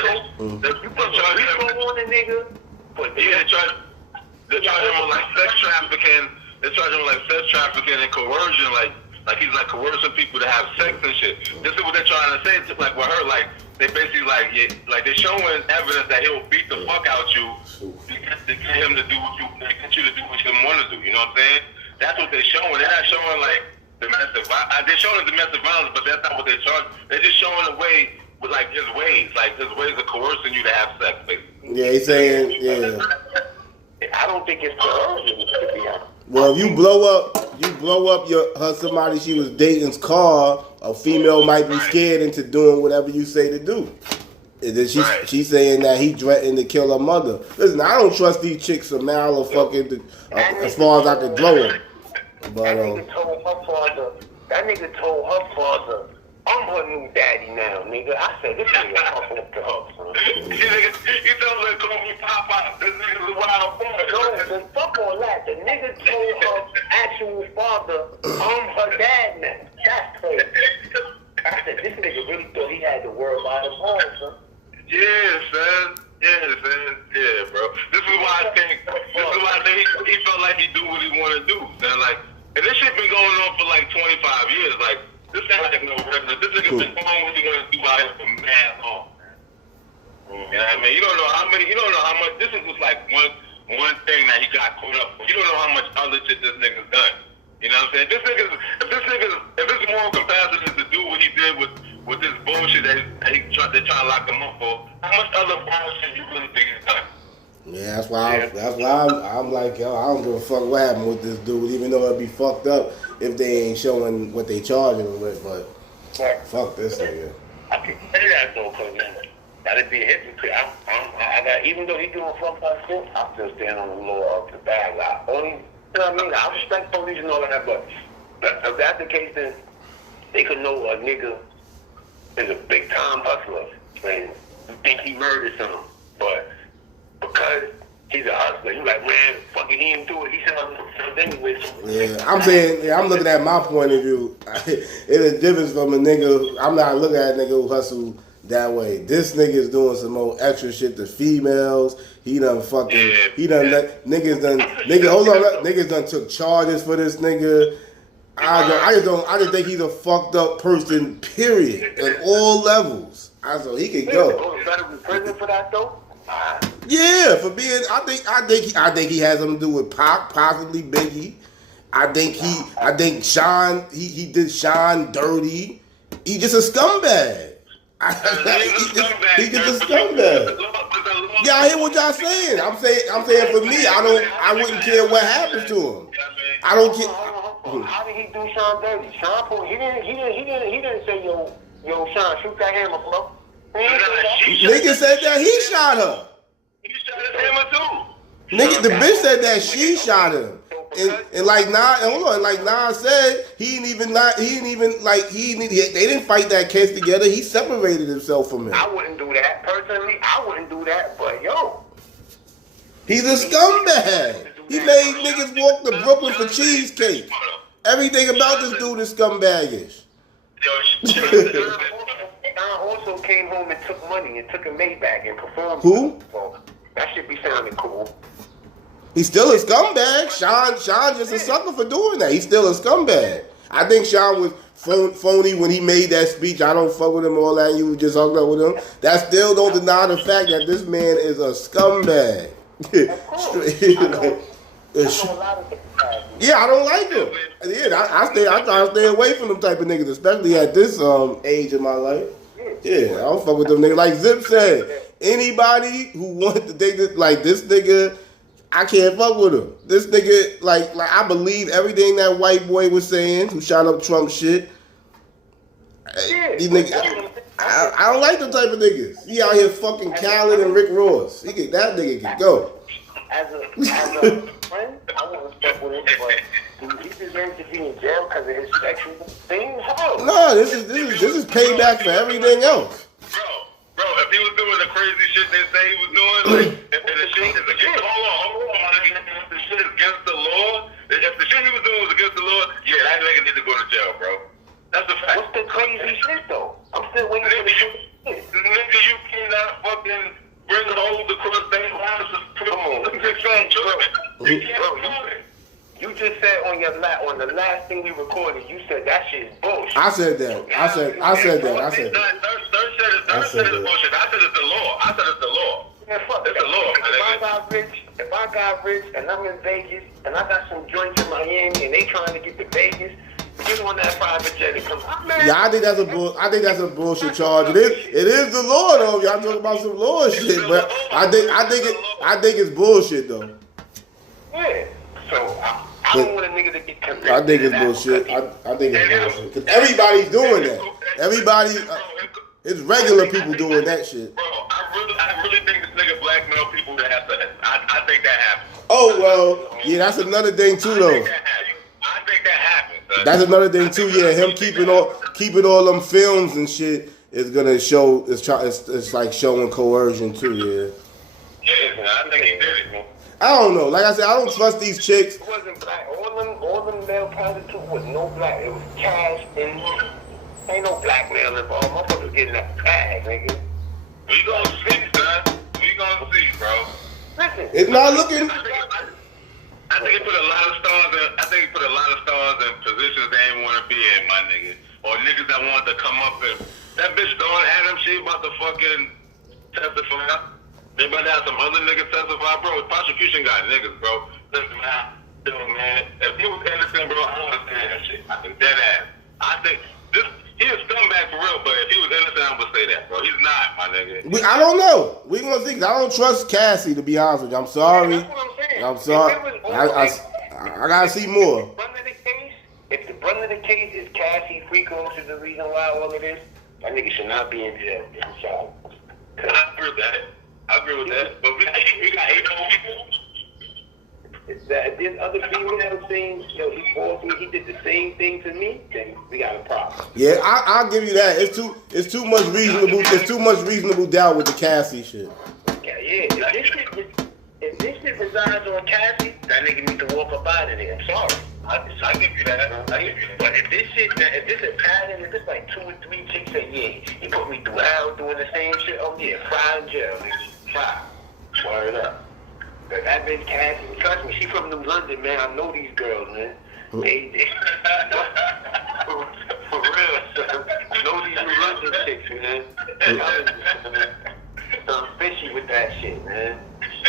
put Rico on a nigga. They're charging him with like sex trafficking. They're charging him with like sex trafficking and coercion, like he's like coercing people to have sex and shit. This is what they're trying to say. It's like with her, like they basically like they're showing evidence that he'll beat the fuck out you to get him to do what you want to do. You know what I'm saying? That's what they're showing. They're not showing like domestic violence. They're showing domestic violence, but that's not what they're showing. They're just showing a way with like his ways of coercing you to have sex, basically. Yeah, he's saying I don't think it's coercion, to be honest. Well, if you blow up somebody she was dating's car, a female might be scared into doing whatever you say to do. And then she's saying that he threatened to kill her mother. Listen, I don't trust these chicks a mile of fucking as far as I could blow them. But that nigga told her father, I'm her new daddy now, nigga. I said, this nigga fucking up the hook, son. He told her to call me Papa. This nigga's a wild boy. No, fuck all that. The nigga told her actual father, I'm her dad now. That's crazy. I said, this nigga really thought he had the world by his horns, son. Yeah, son. Yeah, bro. This is why I think he felt like he do what he want to do, son. Like, and this shit been going on for like 25 years. Like, this ain't like no regular. This nigga been doing what he want to do out here for mad long, man. You know what I mean? You don't know how many. You don't know how much. This is just like one thing that he got caught up with. You don't know how much other shit this nigga's done. You know what I'm saying? If his moral capacity is to do what he did with this bullshit that they're trying to lock him up for, how much other bullshit you really think he's done? Yeah, that's why I'm like, yo, I don't give a fuck what happened with this dude, even though it'd be fucked up if they ain't showing what they charging him with, but fuck this nigga. I can say that though, cause that'd be a hypocrite. I got, even though he doing fucked up shit, I still stand on the law of the bad guy. Only, you know what I mean? I respect police and all of that, but if that's the case, then they could know a nigga is a big time hustler and you think he murdered someone, but because he's a hustler, you like, man, fucking he didn't do it. He said something anyway. Yeah, I'm saying, I'm looking at my point of view. It's a difference from a nigga. I'm not looking at a nigga who hustle that way. This nigga is doing some more extra shit to females. He done fucking, niggas done took charges for this nigga. I just think he's a fucked up person, period, at all levels. So he can go. Go to federal prison for that though? Yeah, for being, I think he has something to do with Pac, possibly Biggie. I think Sean, he did Sean dirty. He just a scumbag. He just a scumbag. Yeah, I hear what y'all saying. I'm saying for me, I wouldn't care what happens to him. I don't care. How did he do Sean dirty? Sean, he didn't say yo Sean, shoot that hammer, bro. Nigga said that he shot her. He shot his hammer too. Nigga, the bitch said that she shot him. And like Nas said, they didn't fight that case together. He separated himself from him. I wouldn't do that. Personally, I wouldn't do that, but yo. He's a scumbag. He made niggas walk to Brooklyn for cheesecake. Everything about this dude is scumbagish. Sean also came home and took money and took a Maybach and performed. Who? So that should be sounding cool. He's still a scumbag. Sean just a sucker for doing that. He's still a scumbag. I think Sean was phony when he made that speech. I don't fuck with him, all that. You just hooked up with him. That still don't deny the fact that this man is a scumbag. Yeah, I don't like him. Yeah, I try to stay away from them type of niggas, especially at this age of my life. Yeah, I don't fuck with them niggas. Like Zip said, anybody who wants to date this, like this nigga, I can't fuck with him. This nigga, like I believe everything that white boy was saying who shot up Trump shit. These niggas, I don't like them type of niggas. He out here fucking Khaled and Rick Ross. That nigga can go. As a friend, I wouldn't fuck with him, but he deserves to be in jail because of his sexual thing. No, this is payback for everything else. Bro, if he was doing the crazy shit they say he was doing, if the shit is against, hold on, if the shit is against the law, if the shit he was doing was against the law, yeah, that nigga need to go to jail, bro. That's a fact. What's the crazy shit though? I'm still waiting for the shit. Nigga, you cannot fucking bring holes across state lines to You just said on the last thing we recorded, you said that shit is bullshit. I said that. I said that. Third said it's bullshit. I said it's the law. Yeah, fuck. It's the law. If I got rich and I'm in Vegas and I got some joints in Miami and they trying to get to Vegas, get on that private jet and come on, man. Yeah, I think that's a bullshit charge. It is the law though. Y'all talking about some law shit, but I think it's bullshit though. Yeah. So I don't want a nigga to get convicted. I think it's bullshit. I think it's bullshit. Cause everybody's doing that. It's regular people doing that shit. Bro, I really think this nigga blackmail people that have to. I think that happens. Oh well, yeah, that's another thing too though. I think that happens. That's another thing too. Yeah, him keeping all them films and shit is gonna show. It's like showing coercion too. Yeah, I think he did it. I don't know. Like I said, I don't trust these chicks. It wasn't black. All them male prostitutes was no black. It was cash and ain't no blackmail involved. Motherfuckers getting that bag, nigga. We gonna see, son. We gonna see, bro. Listen, It's not looking. I think he put a lot of stars in positions they ain't want to be in, my nigga. Or niggas that want to come up and that bitch Dawn Adams, she about to fucking testify. They about to have some other niggas testify, bro. Prosecution got niggas, bro. Listen, man, if he was innocent, bro, I don't understand that shit. I think dead ass. I think he a scumbag for real, but if he was innocent, I would say that, bro. He's not, my nigga. I don't know. We gonna see. I don't trust Cassie, to be honest with you. I'm sorry. That's what I'm saying. I'm sorry. I gotta see more. If the brunt of the case is Cassie Freakos is the reason why all of this, that nigga should not be in jail. So, I agree with that. But we got 8 more people. If there's other females saying, yo, he forced me, he did the same thing to me, then we got a problem. Yeah, I'll give you that. It's too much reasonable. There's too much reasonable doubt with the Cassie shit. Yeah. If this shit resides on Cassie, that nigga need to walk up out of there. I'm sorry. I give you that. But if this is pattern, if it's like 2 or 3 chicks say, yeah, he put me through hell doing the same shit, oh yeah, fry in jail, nigga. Fry. Word up. But that bitch Cassie, trust me, she from New London, man. I know these girls, man. They for real, I know these New London chicks, man. I'm fishy with that shit, man.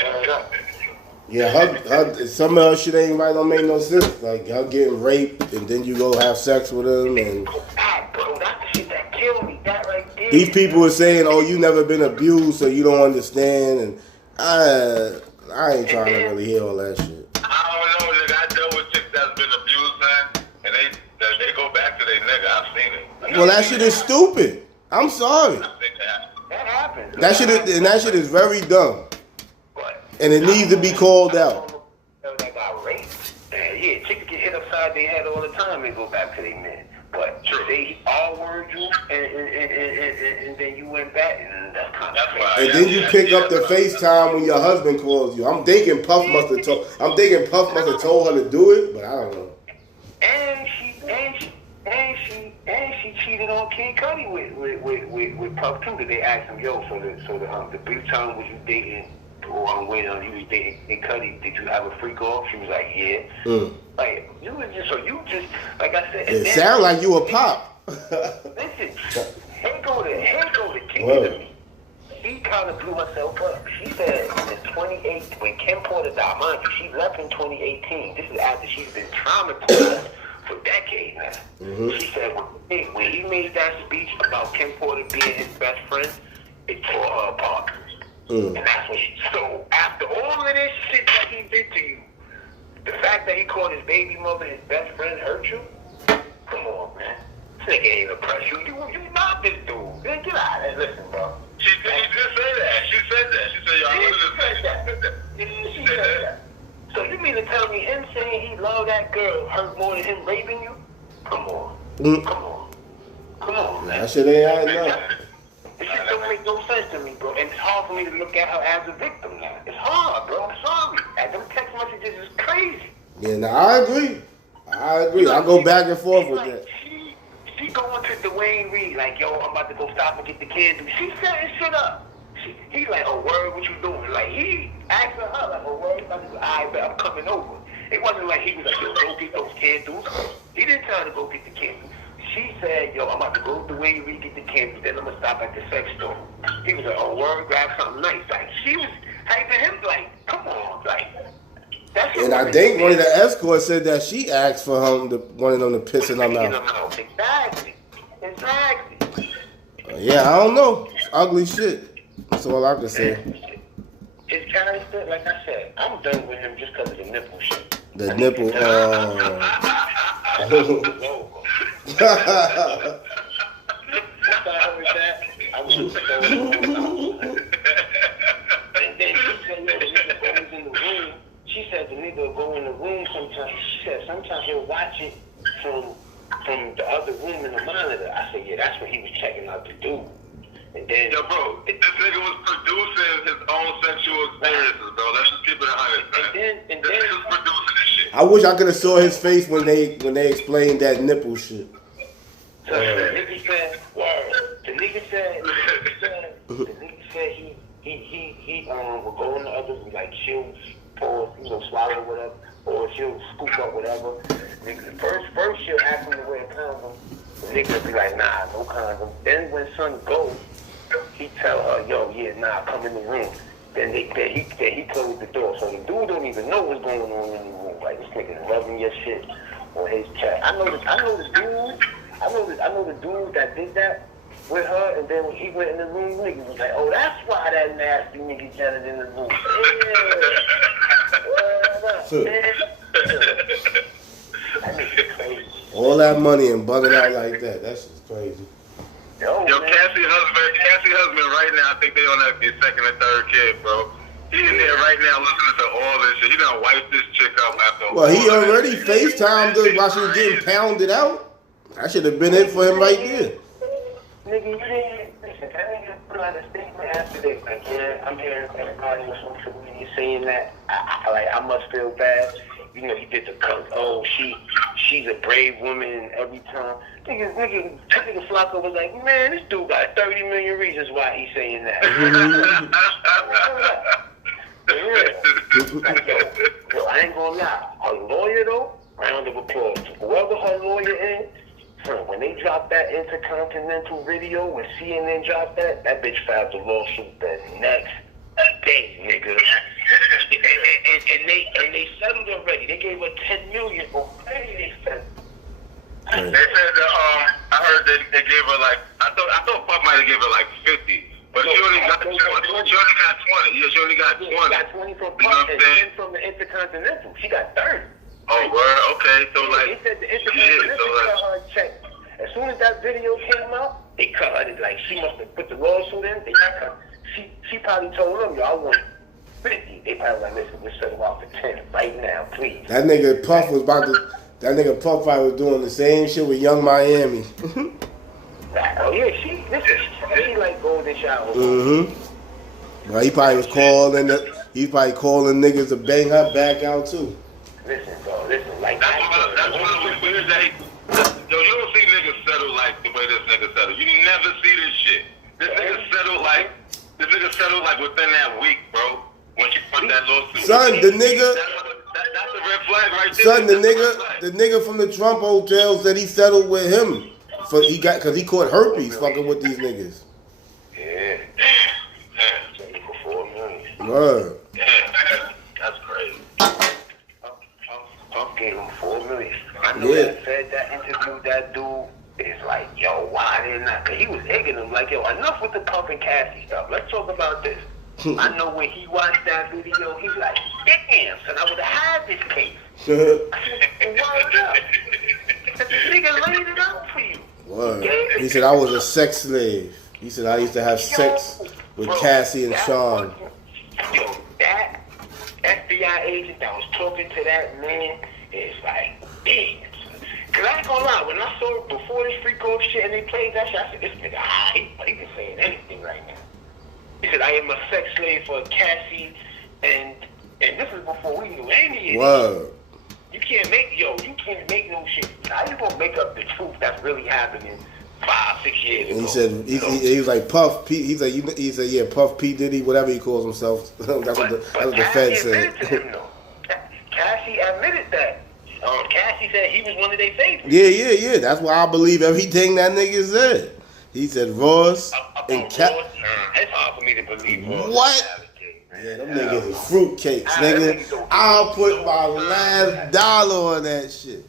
Word up. Yeah, some of her shit ain't right. Don't make no sense. Like her getting raped and then you go have sex with him and. Bro, that's the shit that killed me. That right there. These people are saying, "Oh, you never been abused, so you don't understand." And I ain't trying to really hear all that shit. I don't know, nigga. I dealt with chicks that's been abused, man, and they go back to their nigga. I've seen it. Well, that shit is stupid. I'm sorry. That happens. That shit is very dumb. And it needs to be called out. That got raped. Yeah, chicks get hit upside their head all the time and go back to their men. But they all word you and then you went back and that's kind of crazy. And then you pick up the FaceTime when your husband calls you. I'm thinking Puff must have told her to do it, but I don't know. And she cheated on Kid Cudi with Puff too. That they asked him, yo, so the brief time was you dating or when you was dating Cudi, did you have a freak off? She was like, yeah. Like you just like I said. It sounds like you a pop. Listen, here go the kick to me. She kind of blew herself up. She said in 2018, when Kim Porter died, mind you, she left in 2018. This is after she's been traumatized for decades now. Mm-hmm. She said when he made that speech about Kim Porter being his best friend, it tore her apart. And that's what so after all of this shit that he did to you, the fact that he called his baby mother his best friend hurt you? Come on, man. This nigga ain't oppressed you. You not this dude. Man, get out of here. Listen, bro. She did say that. She said, yo, I wanted to say she said that. So you mean to tell me him saying he loved that girl hurt more than him raping you? Come on. Come on, man. That shit ain't adding up. This shit don't make no sense to me, bro. And it's hard for me to look at her as a victim now. It's hard, bro. I'm sorry. And them text messages is crazy. Yeah, now I agree. I go back and forth with that. She going to Dwayne Reed like, yo, I'm about to go stop and get the candles. She setting shit up. He like, oh, word, what you doing? Like, he asking her, like, oh, word, I'm coming over. It wasn't like he was like, yo, go get those candles. He didn't tell her to go get the candles. She said, yo, I'm about to go to Dwayne Reed, get the candles, then I'm going to stop at the sex store. He was like, oh, word, grab something nice. Like, she was hyping him like, come on, like. And I think one of the escorts said that she asked for one of them to piss in her mouth. Exactly. Yeah, I don't know. It's ugly shit. That's all I can say. His character, like I said, I'm done with him just because of the nipple shit. The nipple, I was so and then she said, yo, the nigga goes in the room. She said the nigga will go in the room sometimes. She said sometimes he'll watch it from the other room in the monitor. I said, yeah, that's what he was checking out to do. And then, yo, bro, this nigga was producing his own sexual experiences, bro. Let's just keep it 100. And then he was producing this shit. I wish I could have saw his face when they explained that nipple shit. So the nigga said, word. The nigga said he would go in the other room, like she'll pause, swallow whatever, or she'll scoop up whatever. Nigga, first she'll ask him to wear a condom. The nigga be like, nah, no condom. Then when son goes, he tell her, yo, yeah, nah, come in the room. Then he closed the door. So the dude don't even know what's going on in the room. Like, this nigga's rubbing your shit on his chest. I know the dude that did that with her, and then when he went in the room, niggas was like, oh, that's why that nasty nigga jetted in the room. That nigga crazy. All that money and bugging out like that. That's just crazy. Yo, Cassie's husband right now, I think they on their second or third kid, bro. He in there right now listening to all this shit. He done wiped this chick up after. Well, he already FaceTimed her while she was getting pounded out. That should have been it for him right there. Nigga, you didn't listen. That nigga put out a statement after this. Like, yeah, I'm hearing everybody on social media saying that. I must feel bad. You know, he did the oh, she's a brave woman every time. Nigga Flacco was like, man, this dude got 30 million reasons why he's saying that. Like, yo, I ain't gonna lie. Her lawyer, though, round of applause. Whoever her lawyer is, when they dropped that Intercontinental video, when CNN dropped that bitch filed the lawsuit the next day, nigga. And they settled already. They gave her $10 million already. They settled. They said that I heard they gave her like I thought Puff might have gave her like 50, but she only got 20. Yeah, she only got 20. She got 20 from Puff and 10 from the Intercontinental. She got 30. Oh, word. Okay, so like they said the Intercontinental cut her a check. As soon as that video came out, they cut her. Like, she must have put the lawsuit in. They cut her. She probably told them, yo, I want 50. They probably like, listen, we'll settle off for 10 right now, please. That nigga Puff was about to. That nigga Puff probably was doing the same shit with Young Miami. Oh yeah, she like golden shower. Well, he probably was calling. He probably calling niggas to bang her back out too. Listen, bro. Listen, like that's one of the weird that yo, you don't see niggas settle like the way this nigga settled. You never see this shit. This nigga settled like within that week, bro. When she put that lawsuit. Son, the nigga. That's a red flag right there. Son, the nigga from the Trump hotel said he settled with him because he caught herpes fucking with these niggas. Yeah. For $4 million. Word. That's crazy. Puff gave him $4 million. I know that said that interviewed that dude. It's like, yo, why didn't I? Cause he was egging him like, yo, enough with the Puff and Cassie stuff. Let's talk about this. I know when he watched that video, he was like, damn, son, I would have had this case. Word up. This nigga laid it out for you. Word. He said, I was a sex slave. He said, I used to have sex with Cassie and Sean. Yo, that FBI agent that was talking to that man is like, damn. Cause I ain't gonna lie, when I saw it before this freak off shit and they played that shit, I said, this nigga, he been saying anything right now. He said, I am a sex slave for Cassie, and this is before we knew any of it. Word. You can't make no shit. How you gonna make up the truth that's really happening 5-6 years ago? And he said, he was like, Puff P. He said, yeah, Puff P. Diddy, whatever he calls himself. That's what the Fed said. Cassie admitted that. Cassie said he was one of their favorites. Yeah. That's why I believe everything that nigga said. He said Ross and Cat. It's hard for me to believe Ross. What? Yeah, them niggas is fruitcakes, nigga. I'll put my last dollar on that shit.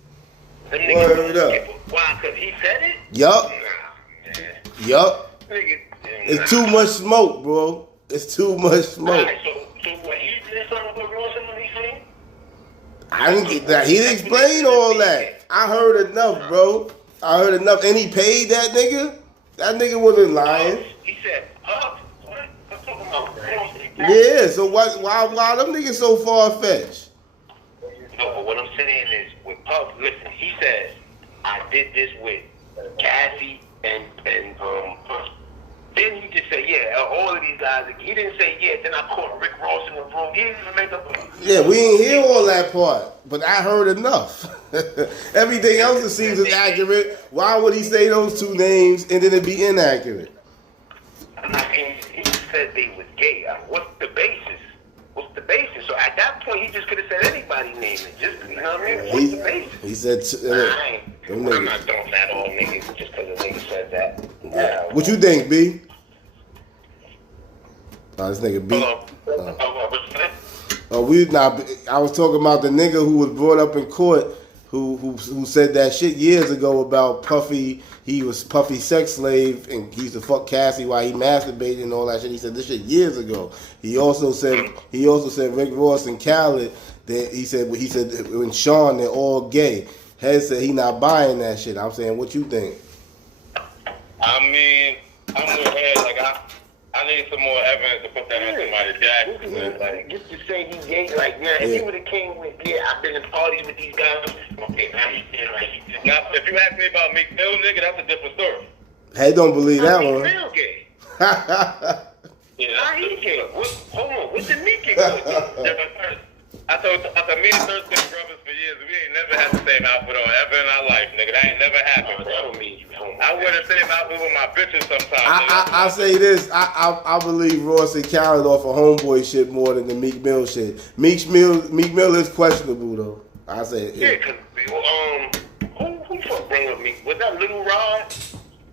Word up. Why? Because he said it? Yup. It's too much smoke, bro. It's too much smoke. Right, so what, you did something with Ross and what he said? I didn't get that. He didn't explain all that. I heard enough, bro. I heard enough. And he paid that nigga? That nigga wasn't lying. He said, what? I'm talking about Ross. Yeah, so why them niggas so far-fetched? No, but what I'm saying is, with Puff, listen, he says, I did this with Cassie and Puff. Then he just said, yeah, all of these guys. He didn't say, yeah, then I caught Rick Ross in the room. He didn't even make up a... Yeah, we didn't hear all that part, but I heard enough. Everything else that seems inaccurate. Why would he say those two names and then it be inaccurate? He said they was gay. What's the basis? So at that point, he just could have said anybody's name. Just, you know what I mean? What's the basis? He said... I'm not throwing that all niggas just because a nigga said that. What you think, B? This nigga beat. Hold on. What's your name? I was talking about the nigga who was brought up in court who said that shit years ago about Puffy. He was Puffy's sex slave and he used to fuck Cassie while he masturbated and all that shit. He said this shit years ago. He also said Rick Ross and Khaled that he said when Sean they're all gay. Head said he not buying that shit. I'm saying, what you think? I mean, I'm with Head. Like I need some more evidence to put that on somebody's jacket. Like, just to say he's gay, like, man, if he would have came with, I've been in parties with these guys, okay, now he's gay, like, Now, if you ask me about Meek Mill, nigga, that's a different story. Hey, don't believe that Meek one. Mill gay. Yeah, How he gay? Hold on, what's the Meek gay? I told me and Thurston brothers for years, we ain't never had the same outfit on ever in our life, nigga. That ain't never happened, bro. I wear the same outfit with my bitches sometimes. I say this. I believe Ross and Khaled off of Homeboy shit more than the Meek Mill shit. Meek Mill is questionable though. I say Yeah, cause who fuck bring up Meek? Was that Little Rod?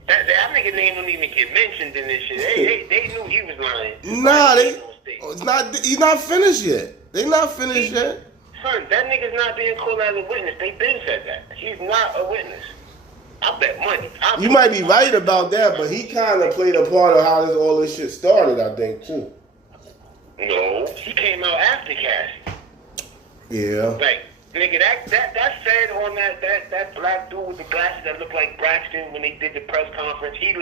That nigga name don't even get mentioned in this shit. They knew he was lying. Nah, it's not. He's not finished yet. They not finished yet. Son, that nigga's not being called as a witness. They been said that. He's not a witness. I bet money. You might be right about that, but he kind of played a part of how all this shit started, I think, too. No, he came out after Cassie. Yeah. Like, nigga, that said on that black dude with the glasses that looked like Braxton when they did the press conference, he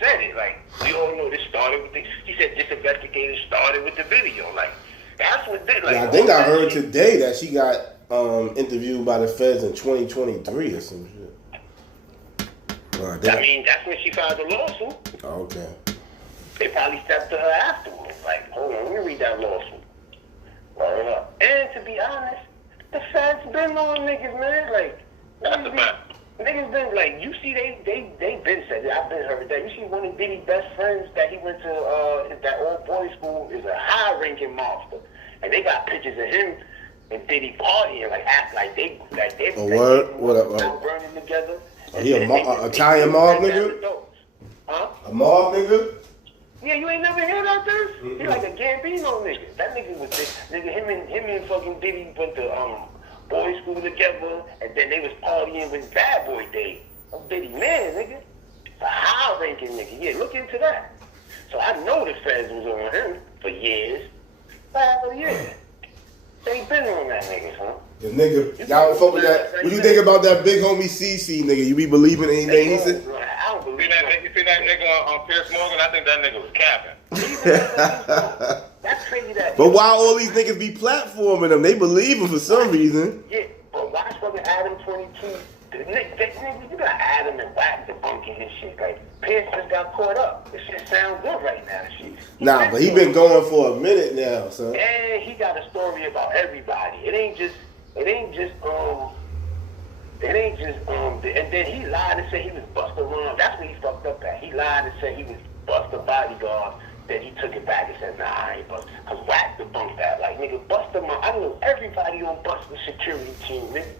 said it. Like, we all know this started with he said this investigation started with the video. Like, that's what did. Like, Yeah, I think I heard today that she got interviewed by the feds in 2023 or some shit. I mean, that's when she filed the lawsuit. Oh, okay. They probably stepped to her afterwards. Like, hold on, let me read that lawsuit. Roll it up. And to be honest, the feds been on niggas, man. Like, niggas been like, you see, they been said it. I've been heard that. You see, one of Diddy's best friends that he went to that old boys school is a high-ranking mobster, and they got pictures of him and Diddy partying, they burning together. He a Italian mob nigga? Huh? A mob nigga? Yeah, you ain't never heard that dude? He like a Gambino nigga. That nigga was him and fucking Diddy went to boys school together, and then they was partying with Bad Boy Day. I'm Diddy man, nigga. A high ranking nigga. Yeah, look into that. So I know the feds was on him for years. Hell yeah. They been on that nigga, huh? The nigga, y'all fuck with that. What you think about that big homie CC nigga? You be believing anything he said? I don't believe that. You see that nigga on Pierce Morgan? I think that nigga was capping. That's crazy that. But why all these niggas be platforming him? They believe him for some reason. Yeah, but watch fucking Adam 22. Nigga, you got Adam and Wack debunking his shit. Like, Pierce just got caught up. This shit sounds good right now. Nah, but he been going for a minute now, son. And he got a story about everybody. It ain't just, and then he lied and said he was Busta Rhymes. That's what he fucked up at. He lied and said he was Busta bodyguard. Then he took it back and said, nah, I ain't Busta. Because Wack debunked that. Like, nigga, Busta, I know everybody on Busta's security team, nigga.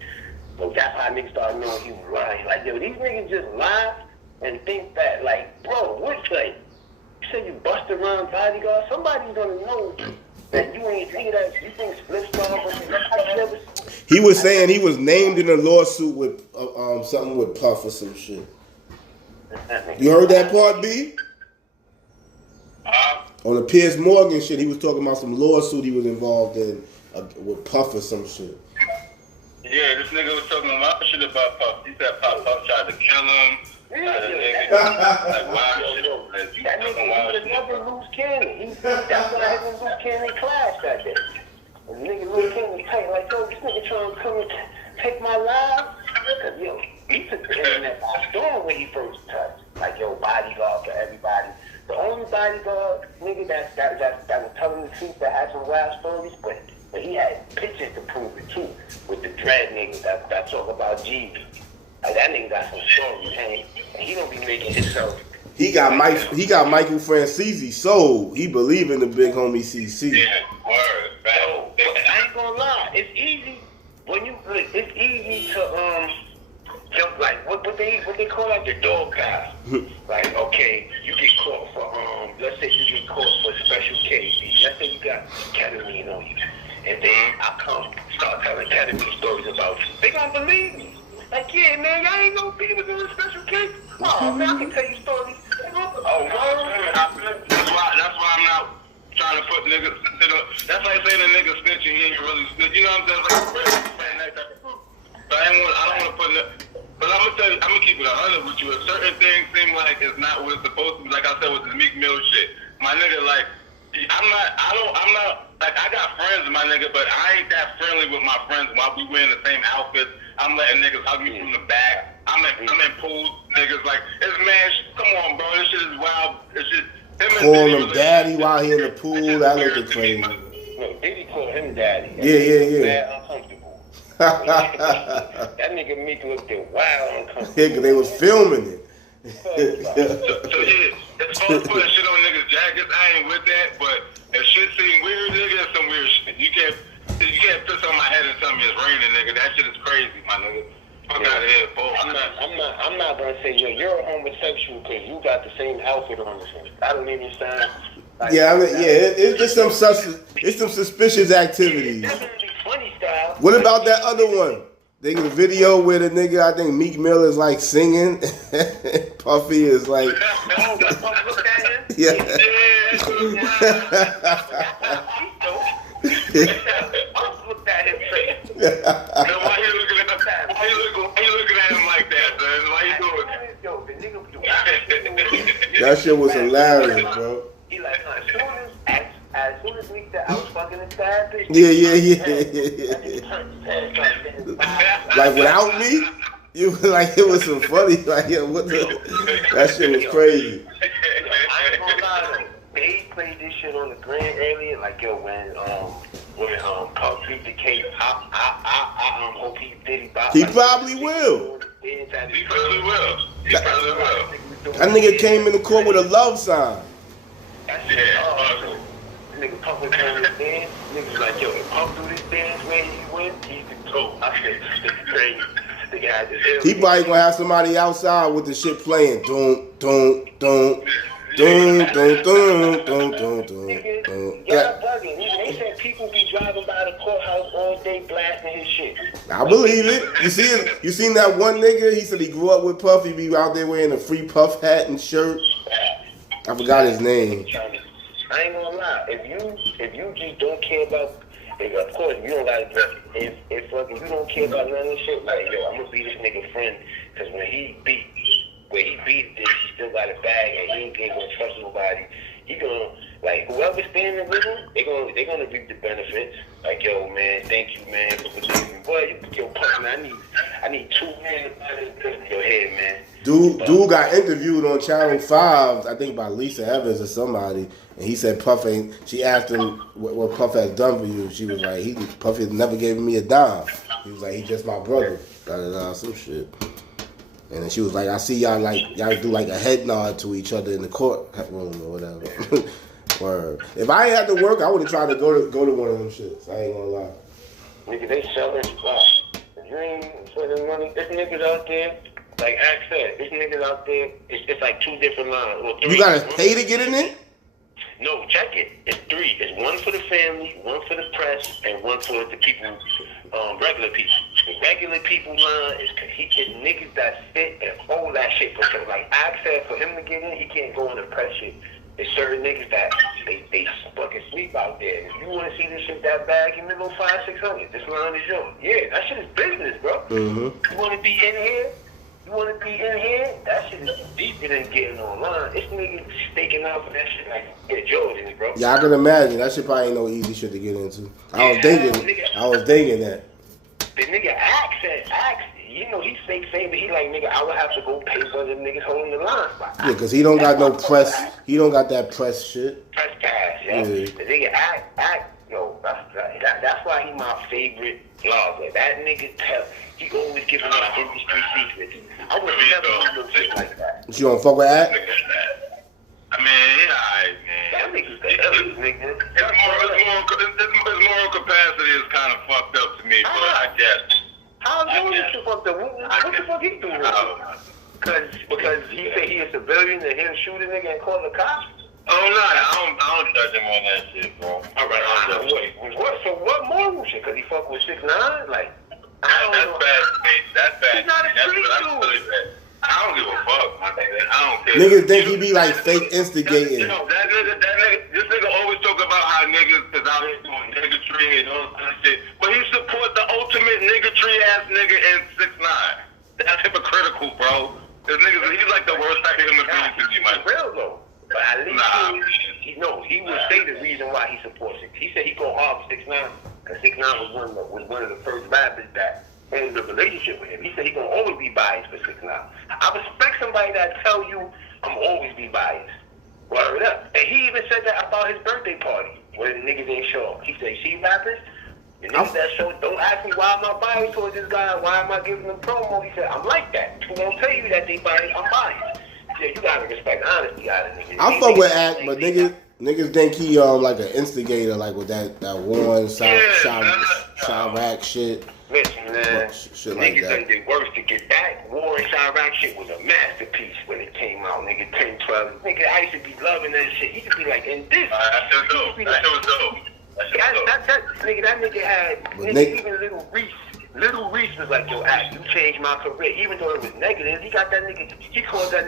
So that's how niggas started knowing he was lying. Like, yo, these niggas just lie and think that, like, bro, what's like, you say you Busta Rhymes bodyguard, somebody's gonna know that you ain't thinking that, you think Split Star was He was saying he was named in a lawsuit with something with Puff or some shit. You heard that part, B? On the Piers Morgan shit, he was talking about some lawsuit he was involved in with Puff or some shit. Yeah, this nigga was talking a lot of shit about Puff. He said Puff tried to kill him. That nigga was another loose cannon. That's why him and loose cannon clashed that day. And the nigga loose cannon was tight, like, yo, this nigga trying to come and take my life. Cause yo, he took the internet by storm when he first touched. Like, yo, bodyguard for everybody. The only bodyguard nigga that was telling the truth, that had some wild stories, but he had pictures to prove it too. With the dread nigga that talk about Jeezy. Like, that nigga got some stories, and he don't be making himself. He got Michael Francese sold. He believe in the big homie CC. Yeah, word. I ain't gonna lie, it's easy when you it's easy to jump, like what they call like the dog pass. Like, okay, you get caught for let's say you get caught for special case. let's say you got ketamine on you, and then I come start telling ketamine stories about you. They gonna believe me. Like, yeah, man, y'all ain't no people doing a special case. Oh, man, I can tell you stories. Oh, that's why I'm not trying to put niggas. That's like saying a nigga snitching, he ain't really snitch. You know what I'm saying? But I don't want to put. But I'm gonna tell you, I'm gonna keep it 100 with you. If certain things seem like it's not what it's supposed to be, like I said with the Meek Mill shit, my nigga, like, I'm not, like, I got friends, my nigga, but I ain't that friendly with my friends while we wearing the same outfits. I'm letting niggas hug me from the back. I'm in pools, niggas, like, it's man, come on, bro, this shit is wild. It's just, calling him daddy while he in the pool, that looked crazy. No, Diddy called him daddy. Yeah. Mad uncomfortable. That nigga Meek looked wild uncomfortable. Yeah, cause they was filming it. So yeah, it's fun putting shit on niggas' jackets. I ain't with that, but if shit seem weird, nigga, it's some weird shit. You can't piss on my head and tell me it's raining, nigga. That shit is crazy, my nigga. Fuck out of here, fool. I'm not gonna say you're a homosexual because you got the same outfit on this one. I don't even sound. Like, it's some suspicious activities. Definitely funny style. What about that other one? They get a video where the nigga, I think Meek Mill is like singing. Puffy is like. Oh, the Puffy looked at him? Yeah. Puffy looked at him straight. Why you looking at him like that, son? Why you doing that? Yo, the nigga be doing That shit was hilarious, bro. He like, as soon as we said I was fucking a bad bitch. Yeah. Like without me, you like it was so funny. Like yo, what the? That shit was crazy. I ain't gonna lie though. They played this shit on the Grand earlier. Like yo, when Puff beat the case, I hope he did. He probably will. He probably will. That nigga came in the court with a love sign. That shit is awesome. Nigga Puff was doing this dance. Niggas like, yo, if Puff do this dance where he went, he's the GOAT. I said, this is crazy. This nigga had this. He probably gonna have somebody outside with the shit playing. Don't. Y'all bugging. They said people be driving by the courthouse all day blasting his shit. I believe it. You seen that one nigga? He said he grew up with Puff. He be out there wearing a free Puff hat and shirt. I forgot his name. I ain't gonna lie. If you just don't care about, of course you don't gotta dress. If fucking you don't care about none of this shit, like yo, I'm gonna be this nigga friend. Cause when he beat this, he still got a bag and he ain't gonna trust nobody. He gonna like whoever's standing with him, they gonna reap the benefits. Like yo, man, thank you, man, for believing me. Boy, yo, Puff, man, I need 2 men in your head, man. Dude got interviewed on Channel 5, I think by Lisa Evans or somebody, and he said Puff ain't. She asked him what Puff has done for you. She was like, Puff has never gave me a dime. He was like, he's just my brother. Some shit. And then she was like, I see y'all do like a head nod to each other in the courtroom or whatever. Word. If I ain't had to work, I would have tried to go to one of them shits. I ain't gonna lie. Nigga, they selling dream for the money. This niggas out there, like Ax said, this niggas out there, it's like 2 different lines. Well, 3. You gotta pay to get in it? No, check it. It's 3. It's 1 for the family, 1 for the press, and 1 for the people, regular people. The regular people line is niggas that fit and hold that shit for him. Like Ax said, for him to get in, he can't go in the press shit. There's certain niggas that they fucking sleep out there. If you want to see this shit that bad, give me a little 500-600. This line is yours. Yeah, that shit is business, bro. Mm-hmm. You want to be in here? That shit is deeper than getting online. This nigga staking out for that shit like Jordans, bro. Yeah, I can imagine. That shit probably ain't no easy shit to get into. I was thinking that. The nigga Ax, you know, he's fake saying that he like, nigga, I would have to go pay for them niggas holding the line. Yeah, because he don't got no press. He don't got that press shit. Press pass, yeah. The nigga Ax, yo, that's why he my favorite vlogger. That nigga he always giving us industry secrets. I would never do no shit like that. You don't fuck with Ax? I mean, yeah, alright, man. That nigga's the illest nigga. His moral capacity is kind of fucked up to me, but I guess. How is this fucked up? What the fuck he doing? Because he said he a civilian and he'll shoot a nigga and call the cops? Oh no, I don't judge him on that shit, bro. All right, what? So what moral shit? Cause he fuck with 6ix9ine? Like, I don't that's know. bad. That's bad. He's not a street That's dude. really bad. I don't give a fuck, my nigga. I don't care. Niggas think he be like fake instigating. That nigga, this nigga always talk about how niggas is out here doing niggatry and all that kind of shit. But he support the ultimate niggatry ass nigga in 6ix9ine. That's hypocritical, bro. This nigga, he's like the worst type of human being to you, man. Real though. But at least he would say the reason why he supports it. He said he go hard for 6ix9ine because 6ix9ine was one of the first rappers that in the relationship with him. He said he gonna always be biased for 6ix9ine. I respect somebody that tell you I'm always be biased. Word up. And he even said that about his birthday party where the niggas ain't show up. He said, see rappers? The niggas that show don't ask me why am I biased towards this guy, why am I giving him promo? He said, I'm like that. Who won't tell you that they biased? I'm biased. He said, you gotta respect honesty out of niggas. I fuck with Act, but niggas think he like an instigator, like with that one Chirac shit. Listen, man, shit like niggas that. done did worse to get back. War and Chirac shit was a masterpiece when it came out, nigga. 10, 12. Nigga, I used to be loving that shit. He used to be like, in this. That shit was dope. That shit was dope. That nigga had even Little Reese was like, yo, Act, you changed my career. Even though it was negative, he called that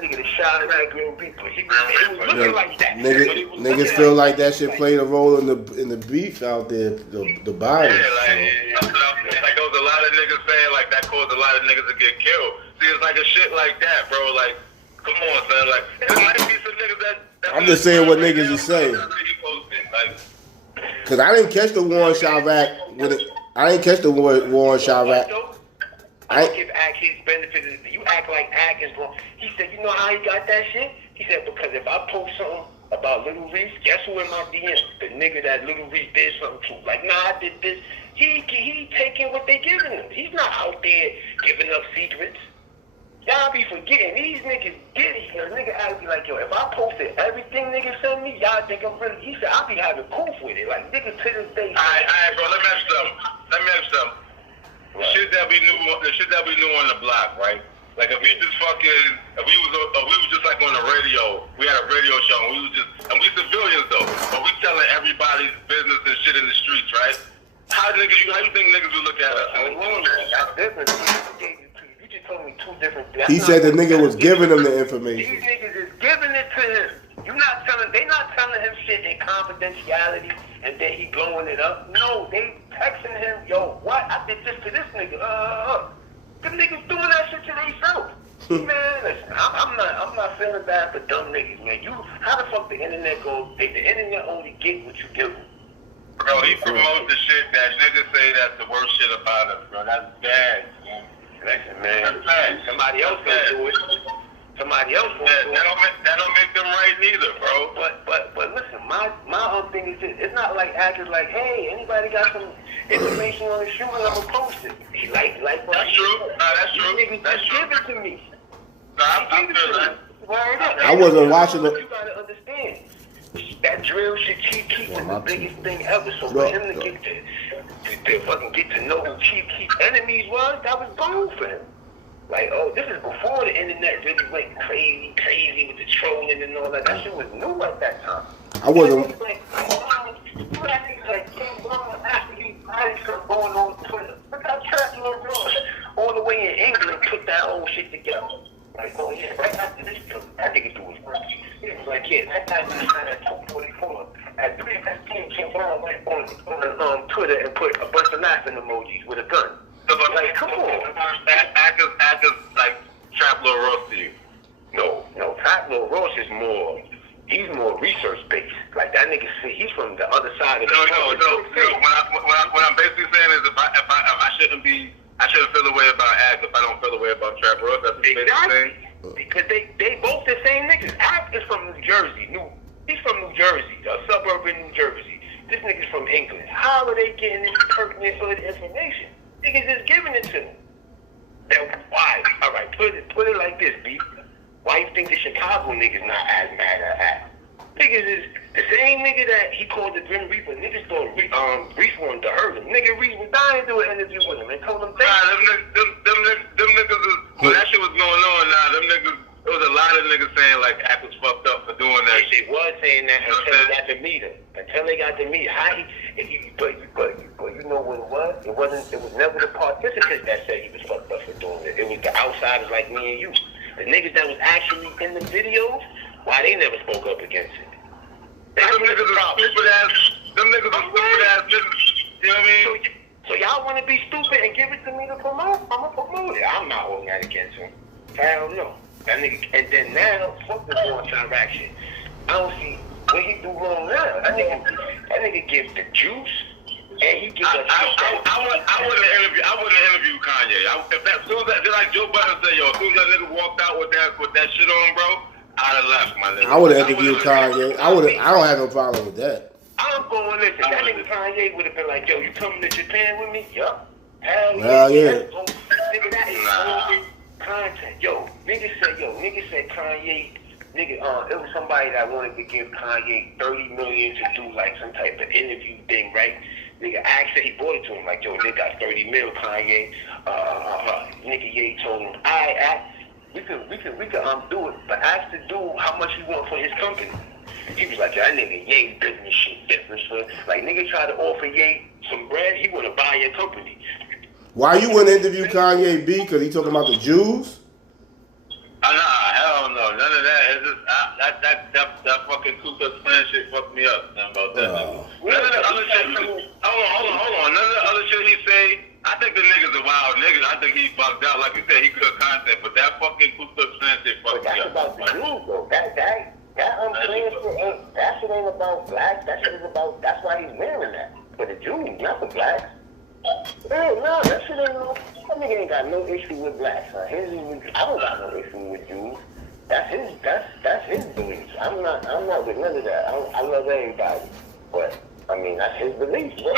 nigga the Chirac Green Reaper. It was looking like that. Niggas feel like that shit played a role in the beef out there, the body. Yeah, like there was a lot of niggas saying like that caused a lot of niggas to get killed. See, it's like a shit like that, bro. Like, come on, son. Like, there might be some niggas that I'm just saying what niggas is saying. Cause I didn't catch the war on Chirac with it. I didn't catch the war on Chirac. I give Act his benefit. You act like Act is wrong. He said, you know how he got that shit? He said, because if I post something about Little Reese, guess who in my DM? The nigga that Little Reese did something to. Like, nah, I did this. He taking what they giving him. He's not out there giving up secrets. Y'all be forgetting. These niggas diddy. A nigga act be like, yo, if I posted everything niggas send me, y'all think I'm really... He said, I be having proof with it. Like, niggas to this day... Alright, bro, let me ask you something. The shit that we knew on the block, right? Like, if we was just like on the radio, we had a radio show, and we civilians though, but we telling everybody's business and shit in the streets, right? How you think niggas would look at us? That's different. You just told me two different things. He said the nigga was giving him the information. These niggas is giving it to him. They not telling him shit in confidentiality and then he blowing it up. No, they texting him, yo, what? I did this to this nigga. Them niggas doing that shit to themselves. Man, listen, I'm not feeling bad for dumb niggas, man. How the fuck the internet goes? The internet only get what you give them. Bro, he promotes the shit that niggas say that's the worst shit about us, bro. That's bad, man. Listen, man. Somebody else gonna do it. Somebody else gonna do it. That don't make them right neither, bro. But listen, my thing is this. It's not like actors like, hey, anybody got some information on the shoe and I'm gonna post it. He like that's true. That's true. Niggas That's just true. give it to me. I feel that. I wasn't watching it. You gotta understand. That drill shit Chief Keef was the biggest thing ever. So for him to fucking get to know who Chief Keef's enemies was, that was gold for him. Like, oh, this is before the internet really went crazy with the trolling and all that. That shit was new at that time. I wasn't. Going on Twitter. Look how Trap Lord Ross all the way in England put that whole shit together. Like, oh yeah, right after this, that nigga do his work. He was like, yeah, that time he signed at 244. At 3:15, Kim Brown went on Twitter and put a bunch of laughing emojis with a gun. So, like, come on. Actors like Trap Lord Ross to you. No, Trap Lord Ross is he's more research based. Like that nigga, he's from the other side of the No. What I'm basically saying is if I shouldn't feel the way about Act if I don't feel the way about Trap Ross. That's the exactly. Because they both the same niggas. Act is from New Jersey. He's from New Jersey, a suburb in New Jersey. This nigga's from England. How are they getting this pertinent hood information? Niggas just giving it to them. Then why? All right, put it like this, B. Why you think the Chicago niggas not as mad at Act? Niggas is the same nigga that he called the Grim Reaper. Niggas thought Reese wanted to hurt him. Nigga Reese was dying to do an interview with him and told him them niggas is, when that shit was going on, them niggas There was a lot of niggas saying like Act was fucked up for doing that shit. They was saying that until they got to meet him. Until they got to meet him. But you know what it was? It was never the participants that said he was fucked up for doing it. It was the outsiders like me and you. The niggas that was actually in the videos, why they never spoke up against it? Them niggas are stupid ass. Them niggas are stupid ass niggas. You know what I mean? So y'all want to be stupid and give it to me to promote? I'm gonna promote it. I'm not holding that against him. Hell no. That nigga, and then now, fuck the going Chirac shit. I don't see what he do wrong now. That nigga gives the juice, and he gives us. I wouldn't interview Kanye. As soon as like Joe Budden said, yo, as soon as that nigga walked out with that shit on, bro, I'd have left, my nigga. I would have interviewed Kanye. I don't have no problem with that. I'm going listen. That nigga Kanye would have been like, yo, you coming to Japan with me? Yup. Hell yeah. Nigga, that is golden content. Yo, nigga said Kanye. Nigga, it was somebody that wanted to give Kanye $30 million to do like some type of interview thing, right? Nigga said he bought it to him, like, yo, nigga got $30 million, Kanye. Nigga Ye told him, we could do it, but ask the dude how much he want for his company. He was like, that nigga Ye business shit different, son. Like, nigga tried to offer Ye some bread, he wanna buy your company. Why you wouldn't interview Kanye B? Because he talking about the Jews? Nah, hell no, none of that. It's just that fucking Ku Klux Klan shit fucked me up. Nothing about that. None of the other shit. Hold on. None of the other shit he say. I think the nigga's a wild nigga. I think he fucked out. Like you said, he could content, but that fucking Ku Klux Klan shit fucked me up. That's about the Jews though. That shit ain't about blacks. That shit is about. That's why he's wearing that for the Jews, not for blacks. No, that shit ain't no. That nigga ain't got no issue with blacks. I don't got no issue with Jews. That's his beliefs. I'm not with none of that. I love everybody, but I mean that's his belief, bro.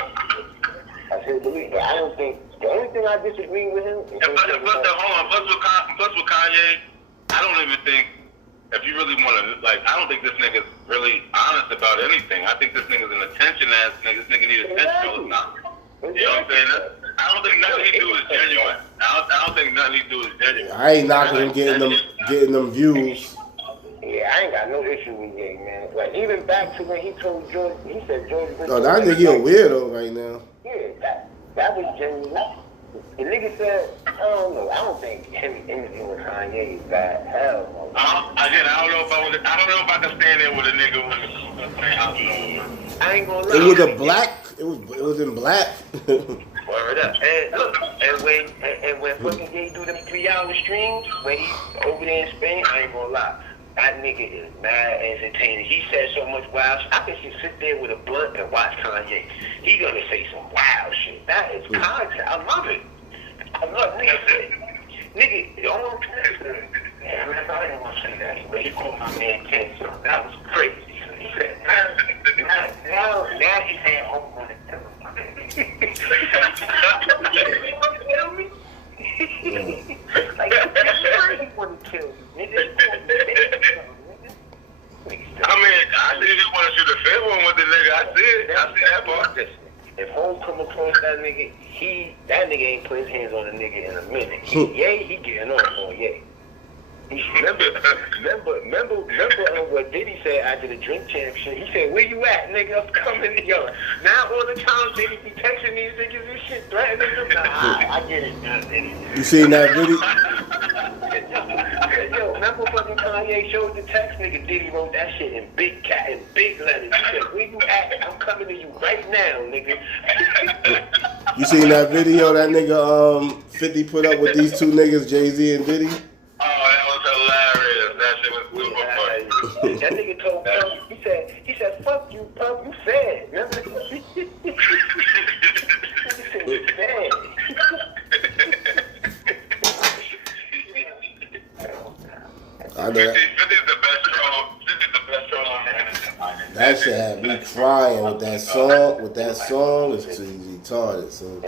That's his belief. But I don't think the only thing I disagree with him. Plus with Kanye, I don't even think if you really want to I don't think this nigga's really honest about anything. I think this nigga's an attention ass nigga. This nigga need attention all the time. You know what I'm saying? I don't think nothing he do is genuine. I don't think nothing he do is genuine. I ain't knocking him getting them views. Yeah, I ain't got no issue with Ye, man. Like even back to when he told George, he said George. Oh, that nigga a weirdo right now. Yeah, that was genuine. The nigga said, I don't know. I don't think him interviewing Kanye is bad. Hell no. Again, I don't know if I can stand there with a nigga with I ain't gonna lie. It was a black. It was in black. Word up. And look, and when fucking Ye do them 3-hour streams, when he over there in Spain, I ain't gonna lie. That nigga is mad entertaining. He said so much wild shit. I can just sit there with a blunt and watch Kanye. He gonna say some wild shit. That is content. I love it. I love nigga, the only person, I didn't want to say that, but he called my man Ken, so that was crazy. So he said, now he's saying, oh, I'm gonna tell him. You want to tell me? Like, he want to kill me, nigga. I mean, I didn't want to shoot a fair one with the nigga. I see that part. If Hov come across that nigga, that nigga ain't put his hands on a nigga in a minute. He getting on Ye. Remember what Diddy said after the drink championship? He said, where you at, nigga? I'm coming to yo. Now all the time Diddy be texting these niggas and shit, threatening them. Nah, I get it now, Diddy. You seen that video? Yo, remember fucking Kanye showed the text, nigga? Diddy wrote that shit in big letters. He said, where you at? I'm coming to you right now, nigga. You seen that video that nigga 50 put up with these two niggas, Jay-Z and Diddy? Oh, that was hilarious. That shit was super funny. That nigga told Pump, he said, fuck you, Pump, you fed. Remember? He said, you fed. I know that. 50 is the best troll. 50 is the best troll on the internet. That shit had me crying with that song. With that song, it's retarded. So.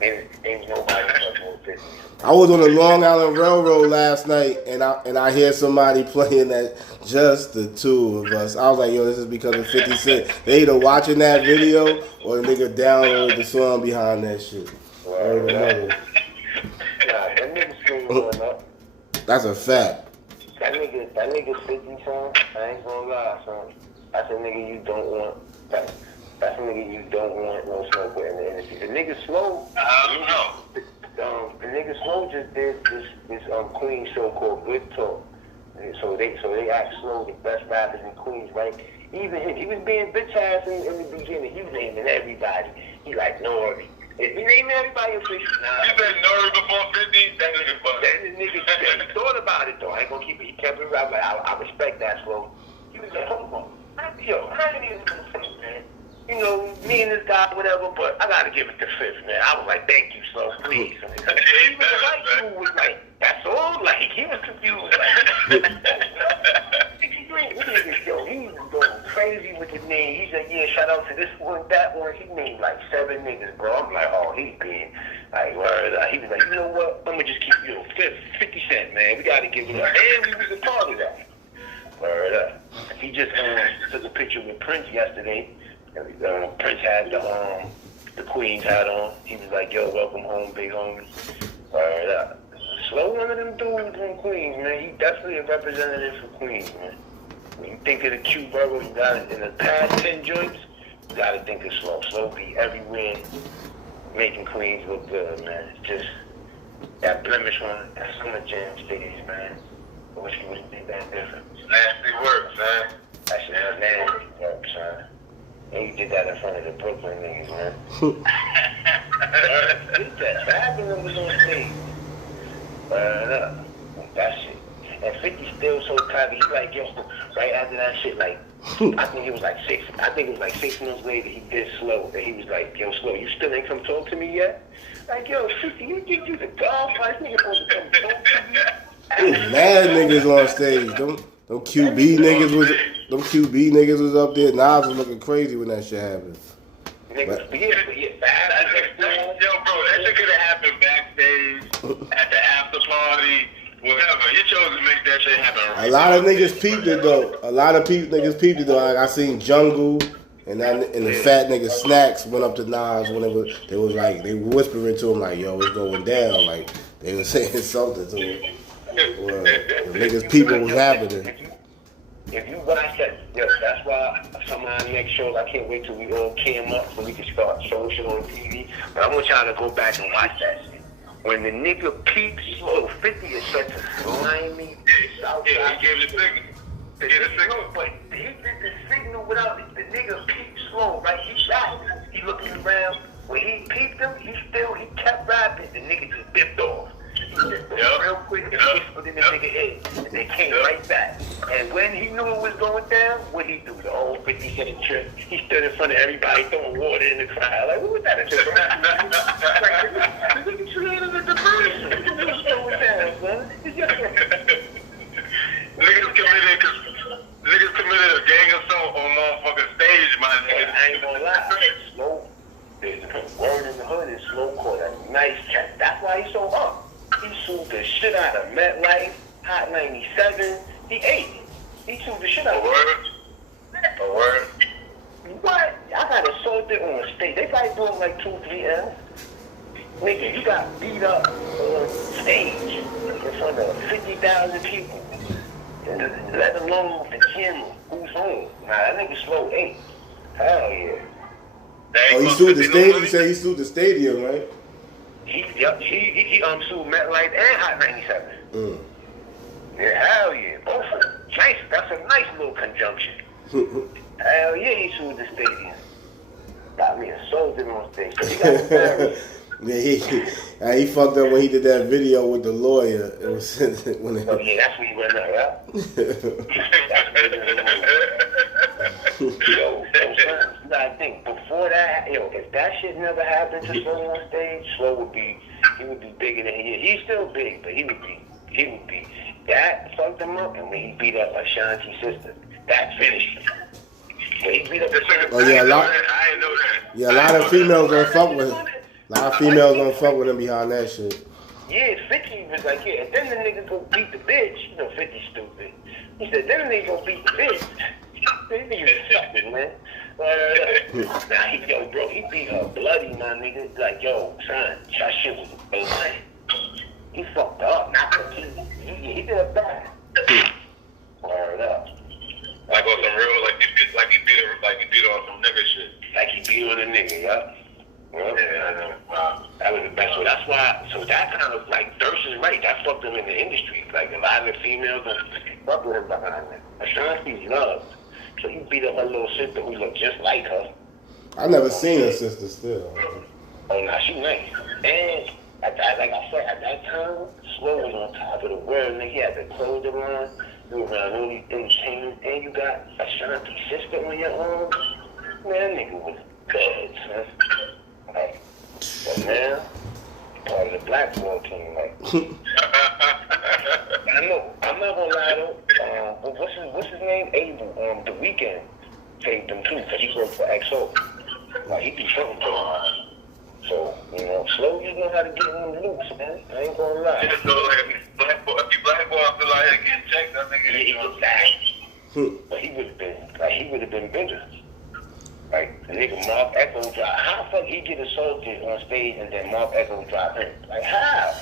Ain't nobody fucking 50. I was on the Long Island Railroad last night, and I hear somebody playing that just the two of us. I was like, yo, this is because of 50 Cent. They either watching that video or the nigga downloaded the song behind that shit. That nigga screen going up. That's a fact. That nigga 50, son. I ain't gonna lie, son. That's a nigga you don't want. That's a nigga you don't want no smoke with in the industry. The nigga Slow. I don't know. The nigga Slow just did this Queens show called Good Talk. And so they act Slow the best rappers in Queens, right? Even him, he was being bitch ass in the beginning. He was naming everybody. He like Nori. If he named everybody official, nah. You said Nori before 50? That nigga funny. Then the nigga he thought about it though. I ain't gonna keep it. He kept it right. Like, I respect that, Slow. He was like, hold on. Yo, I ain't even gonna say, man. You know, me and this guy, whatever, but I gotta give it the fifth, man. I was like, thank you, Slow, please. Even the white dude was like, that's all? Like, he was confused. Like, yo, he was going crazy with his name. He said, yeah, shout out to this one, that one. He named like 7 niggas, bro. I'm like, oh, he's being, like, word. He was like, you know what? I'm gonna just keep, 50 Cent, man. We gotta give it up. And we was a part of that. Word up. He just took a picture with Prince yesterday. Prince had the Queens hat on. He was like, yo, welcome home, big homie. Word up. Slow one of them dudes from Queens, man. He definitely a representative for Queens, man. When you think of the Q borough, you got it in the past 10 joints, you gotta think of Slow. Slow be everywhere, making Queens look good, man. It's just that blemish on that Summer Jam stage, man. I wish he would have did that different. Nasty work, son. That shit was nasty work, son. And you did that in front of the Brooklyn niggas, man. Did that. Fabulous was on stage. That shit. And 50 still so clever. He like, yo, right after that shit, like, I think it was like 6 months later, he did Slow. And he was like, yo, Slow, you still ain't come talk to me yet? Like, yo, 50, you think you the golf? This nigga supposed to come talk to me? There's mad niggas on stage. Them QB niggas was up there. Nas was looking crazy when that shit happened. Niggas, Yo, bro, that shit could have happened backstage, at the after party, whatever. You chose to make that shit happen. A lot of niggas peeped it though. Niggas peeped it though. Like I seen Jungle and the fat nigga Snacks went up to Nas when they was like they were whispering to him like, yo, it's going down. Like they were saying something to him. Well, the niggas people was happening. If you watch that, that's why some of our next shows, I can't wait till we all cam up so we can start showing shit on TV. But I want y'all to go back and watch that shit. When the nigga peeps Slow, 50 is such a slimy South. Yeah, he gave the signal. He did the signal. But he did the signal without it. The nigga peeped Slow, right? He shot. He looking around. When he peeped him, he kept rapping. The nigga just dipped off. He just real quick and whispered in the nigga head. And they came right back. And when he knew it was going down, what he do? The whole 50 Cent trip. He stood in front of everybody throwing water in the crowd. Like, what was that? Like, the nigga treated the diversion. It was going down, son. Niggas committed a gang assault on motherfucking stage, my nigga. I ain't gonna lie. Slow. There's a word in the hood is Slow caught a nice check. That's why he's so up. He sued the shit out of MetLife, Hot 97. He ate it. He sued the shit out of it. A word? What? I got assaulted on stage. They probably doing like 2-3 M's. Nigga, you got beat up on stage in front of 50,000 people. Let alone the camera. Who's home? Nah, that nigga Slow ate. Hell yeah. Oh, he sued the stadium. You said he sued the stadium, right? He sued MetLife and Hot 97. Yeah, hell yeah, both of them. Nice, that's a nice little conjunction. Hell yeah, he sued the stadium. Got me assaulted on stage. He got embarrassed. Yeah, he fucked up when he did that video with the lawyer. It was when oh yeah, that's when he went up, Yo, you gotta think, before that, if that shit never happened to Slow on stage, Slow would be bigger than he is. He's still big, but he would be. That fucked him up, and when he beat up Ashanti's sister, that finished him. When he beat up oh yeah, I didn't know that. Yeah, a lot of females don't fuck with him. A lot of females don't fuck with him behind that shit. Yeah, 50 was like, yeah, and then the nigga go beat the bitch. 50 stupid. He said, then the nigga go beat the bitch. This nigga stupid, man. Nah, bro, he beat her bloody, my nigga. Like, yo, son, that shit was blood. He fucked up, not the key. He did a bad. Word up. Like on some real, like he beat on some nigga shit. Like he beat on a nigga, yeah. Well, Yeah, wow. that was the best one. That's why, so that kind of, like, Durst is right. That fucked him in the industry. Like, a lot of the females don't fuck with him behind that. Ashanti's loved. So he beat up her little sister who looked just like her. I never seen her sister still. Oh, nah, she nice. And, like I said, at that time, Slow was on top of the world. Nigga, he had the clothing line. You around all these entertainers. And you got Ashanti's sister on your arm. Man, that nigga was good, son. Like, but now, part of the black ball team, like. I know, I'm not gonna lie though. What's his name? Abel. The Weeknd saved him too, because he worked for XO. Like, he do something to him. So, you know, Slow just know how to get in the loops, man. I ain't gonna lie. Just know, like, if you black boy still out here getting checked, I think He was back. But he would have been bigger. Like, the nigga Mark Echo drop. How the fuck he get assaulted on stage and then Mark Echo drop him? Like, how?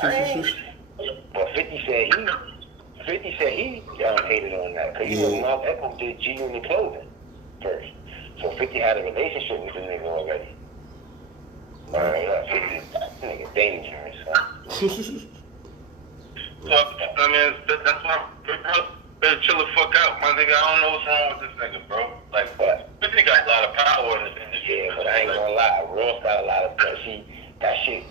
But 50 said he hated on that. Because you know Mark Echo did G-Unit clothing first. So 50 had a relationship with the nigga already. That nigga dangerous, huh? Well, I mean, that's why better chill the fuck out, my nigga. I don't know what's wrong with this nigga, bro. Like, But, 50 got a lot of power in this industry. yeah, but I ain't gonna lie. Ross got a lot of press. That shit,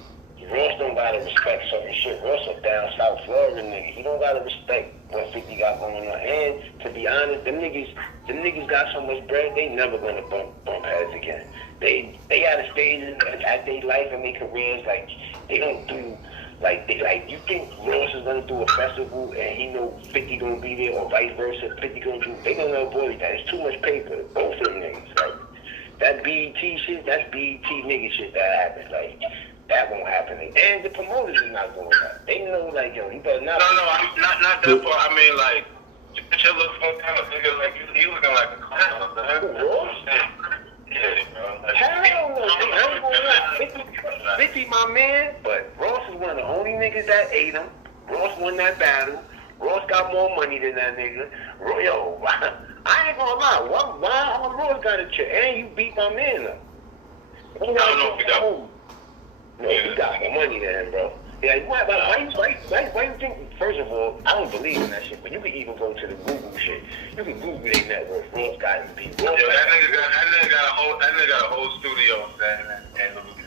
Ross don't gotta respect certain shit. Ross a down South Florida nigga. He don't gotta respect what 50 got going on. And to be honest, them niggas got so much bread, they never gonna bump heads again. They at a stage at their life and their careers, like, they don't do, like, you think Ross is gonna do a festival and he know 50 gonna be there, or vice versa, 50 gonna do, they gonna avoid that. It's too much paper, both of them niggas. Like, that BET shit, that's BET nigga shit that happened. Like, that won't happen. And the promoters is not doing that. They know, like, yo, you better not. No, I'm not that part. I mean, like, chill look fuck out, nigga. Like, you looking like a clown, man. Who, Ross? Yeah, bro. Like, Hell no, I ain't gonna lie. 50 my man, but Ross is one of the only niggas that ate him. Ross won that battle. Ross got more money than that nigga. Yo, I ain't gonna lie. Why Ross got a check? And you beat my man up. I don't know if he got. No, you got more money than him, bro. Yeah, why you think, first of all, I don't believe in that shit, but you can even go to the Google shit. You can Google their network. Ross got to be. Yeah, that nigga got a whole studio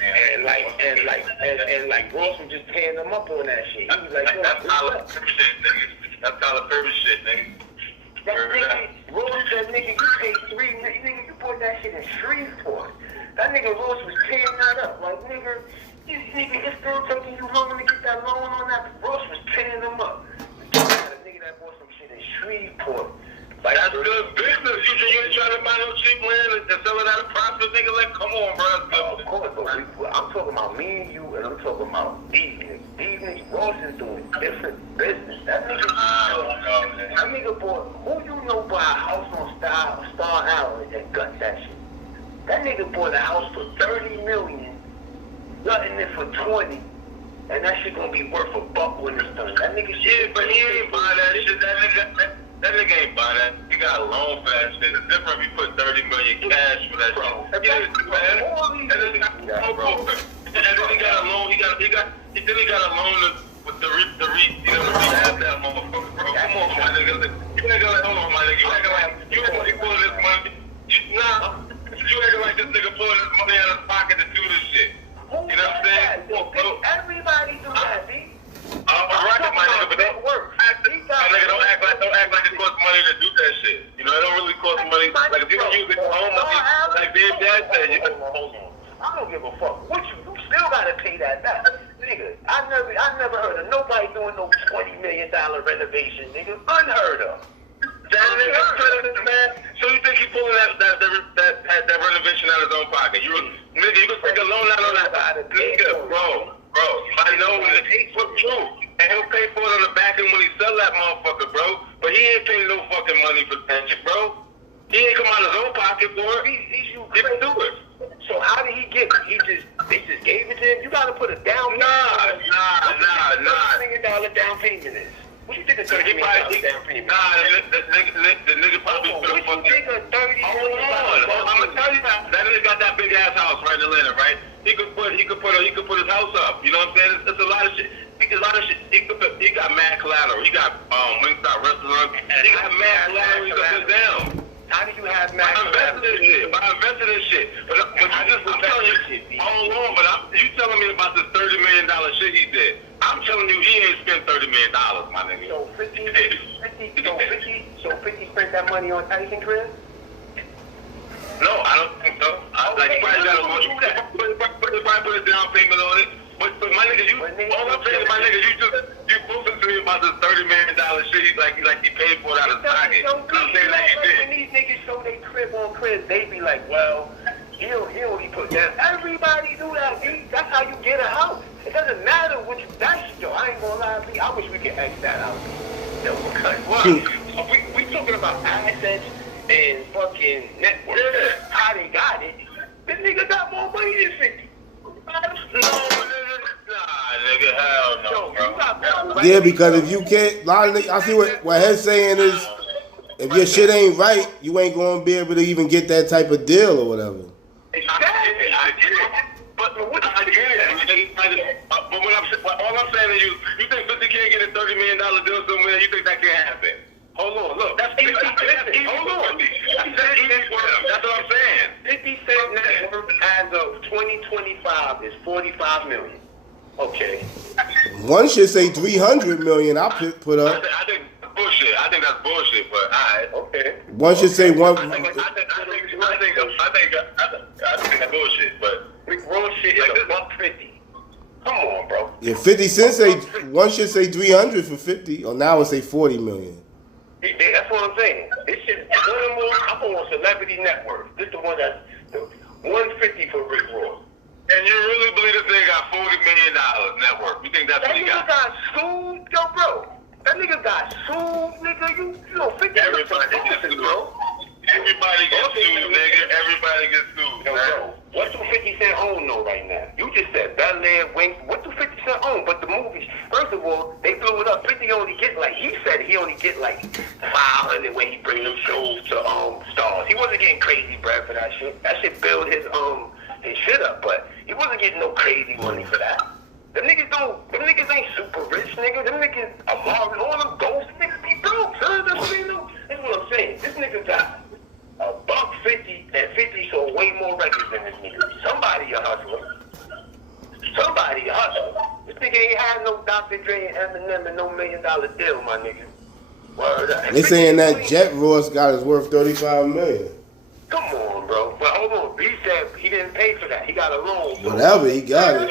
and like Ross was just paying them up on that shit. He was like, yo, that's Tyler Perry shit, nigga. That's Tyler Perry shit, nigga. That nigga, Ross said, nigga, you paid $3 million. Nigga, you bought that shit in Shreveport. That nigga Ross was paying that up. Like, nigga, it's still taking you long to get that loan on that. Ross was paying them up. You got a nigga that bought some shit in Shreveport. Like, that's good business. You ain't trying to buy no cheap land and sell it at a profit, nigga. Like, come on, bro. That's good. Of course, but I'm talking about me and you, and I'm talking about these niggas. These niggas, Ross is doing different business. That nigga bought, who you know buy a house on Star Island and gut that shit? That nigga bought a house for $30 million, gutting it for 20, and that shit gonna be worth $1 when it's done. That nigga shit. Yeah, but he ain't buy that shit. That nigga ain't buy that. He got a loan for that shit. It's different if you put $30 million cash for that shit. And then he got a loan. He got a loan with the rehab that motherfucker, bro. Come on, my nigga. You ain't gonna hold on, my nigga. You acting like you pulling this money. You acting like this nigga pulling this money out of his pocket to do this shit. You know what I'm saying? Everybody do that, B. Right, my nigga, but don't work. My nigga, don't act like it costs money to do that shit. You know, it don't really cost money. Like, if you don't use it for home money, like Big Dad said, you can hold on. I don't give a fuck what you still gotta pay that back. Nigga, I never heard of nobody doing no $20 million renovation, nigga. Unheard of. That nigga, man. So you think he pulling that renovation out of his own pocket? Nigga, you can take a loan out on that. Nigga, bro, I know it's true. And he'll pay for it on the back end when he sell that motherfucker, bro. But he ain't paying no fucking money for that shit, bro. He ain't come out of his own pocket for it. He didn't do it. So how did he get it? They just gave it to him? You gotta put a down payment. Nah. $1 million down payment is. What you think a He $30 million down payment? Nah, the nigga probably What you think a $30 million? I'm gonna tell you that nigga got that big ass house right in Atlanta, right? He could put his house up. You know what I'm saying? It's a lot of shit. He got mad collateral. He got Wingstop restaurant. He got mad collateral. He got this down. How do you have mad I invested in shit. But I'm telling you, hold on. But you telling me about this $30 million shit he did. I'm telling you, he ain't spent $30 million, my nigga. So 50 spent that money on Tyson crib? No, I don't think so. He probably put a down payment on it. But my nigga, all I'm saying is, my nigga, you posted to me about this $30 million shit. Like he paid for it out of pocket. I'm saying that he did. When these niggas show they crib on crib, they be like, well, he only put down. Everybody do that, B. That's how you get a house. It doesn't matter which. Yo, I ain't gonna lie, B. I wish we could X that out. Yo, because what? we talking about assets and fucking net worth. How they got it? This nigga got more money than 50. Nigga, hell no, bro. Yeah, because if you can't, a lot of niggas, I see what Head's saying is, if your shit ain't right, you ain't gonna be able to even get that type of deal or whatever. Exactly. I get it. But I get it. But all I'm saying is, you think 50 can't get a $30 million deal somewhere? You think that can't happen? Hold on, look, that's easy. Hold on. That's what I'm saying. 50 Cent net worth as of 2025 is $45 million. Okay. One should say 300 million. I put up. I think that's bullshit. I think that's bullshit. But alright, okay. One should say one. I think that's bullshit. But Rick Ross shit is a $150. Come on, bro. Yeah, 50 Cent say one should say 300 for 50. Or now it say 40 million. That's what I'm saying. This shit, I'm on Celebrity Net Worth. This the one that's the 150 for Rick Ross. And you really believe this nigga got $40 million net worth? You think that's what he got? That nigga got sued, yo, bro. That nigga got sued, nigga. You know, 50 Everybody gets sued, bro. Everybody gets sued, nigga. Everybody gets sued, yo, bro. What do 50 Cent own though right now? You just said Bel Air, Wings. What do 50 Cent own? But the movies, first of all, they blew it up. 50 only get like, he said he only get like 500 when he bring them shows to stars. He wasn't getting crazy bread for that shit. That shit build his shit up, but he wasn't getting no crazy money for that. Them niggas ain't super rich, nigga. Them niggas are Marvin, all them ghost niggas be broke, son. That's what I'm saying. This nigga got $150 and 50 sold way more records than this nigga. Somebody a hustler. This nigga ain't had no Dr. Dre and Eminem and no $1 million deal, my nigga. Word up. They saying that Jet Ross got his worth 35 million. Come on, bro. But hold on. He said he didn't pay for that. He got a loan. So. Whatever, he got it.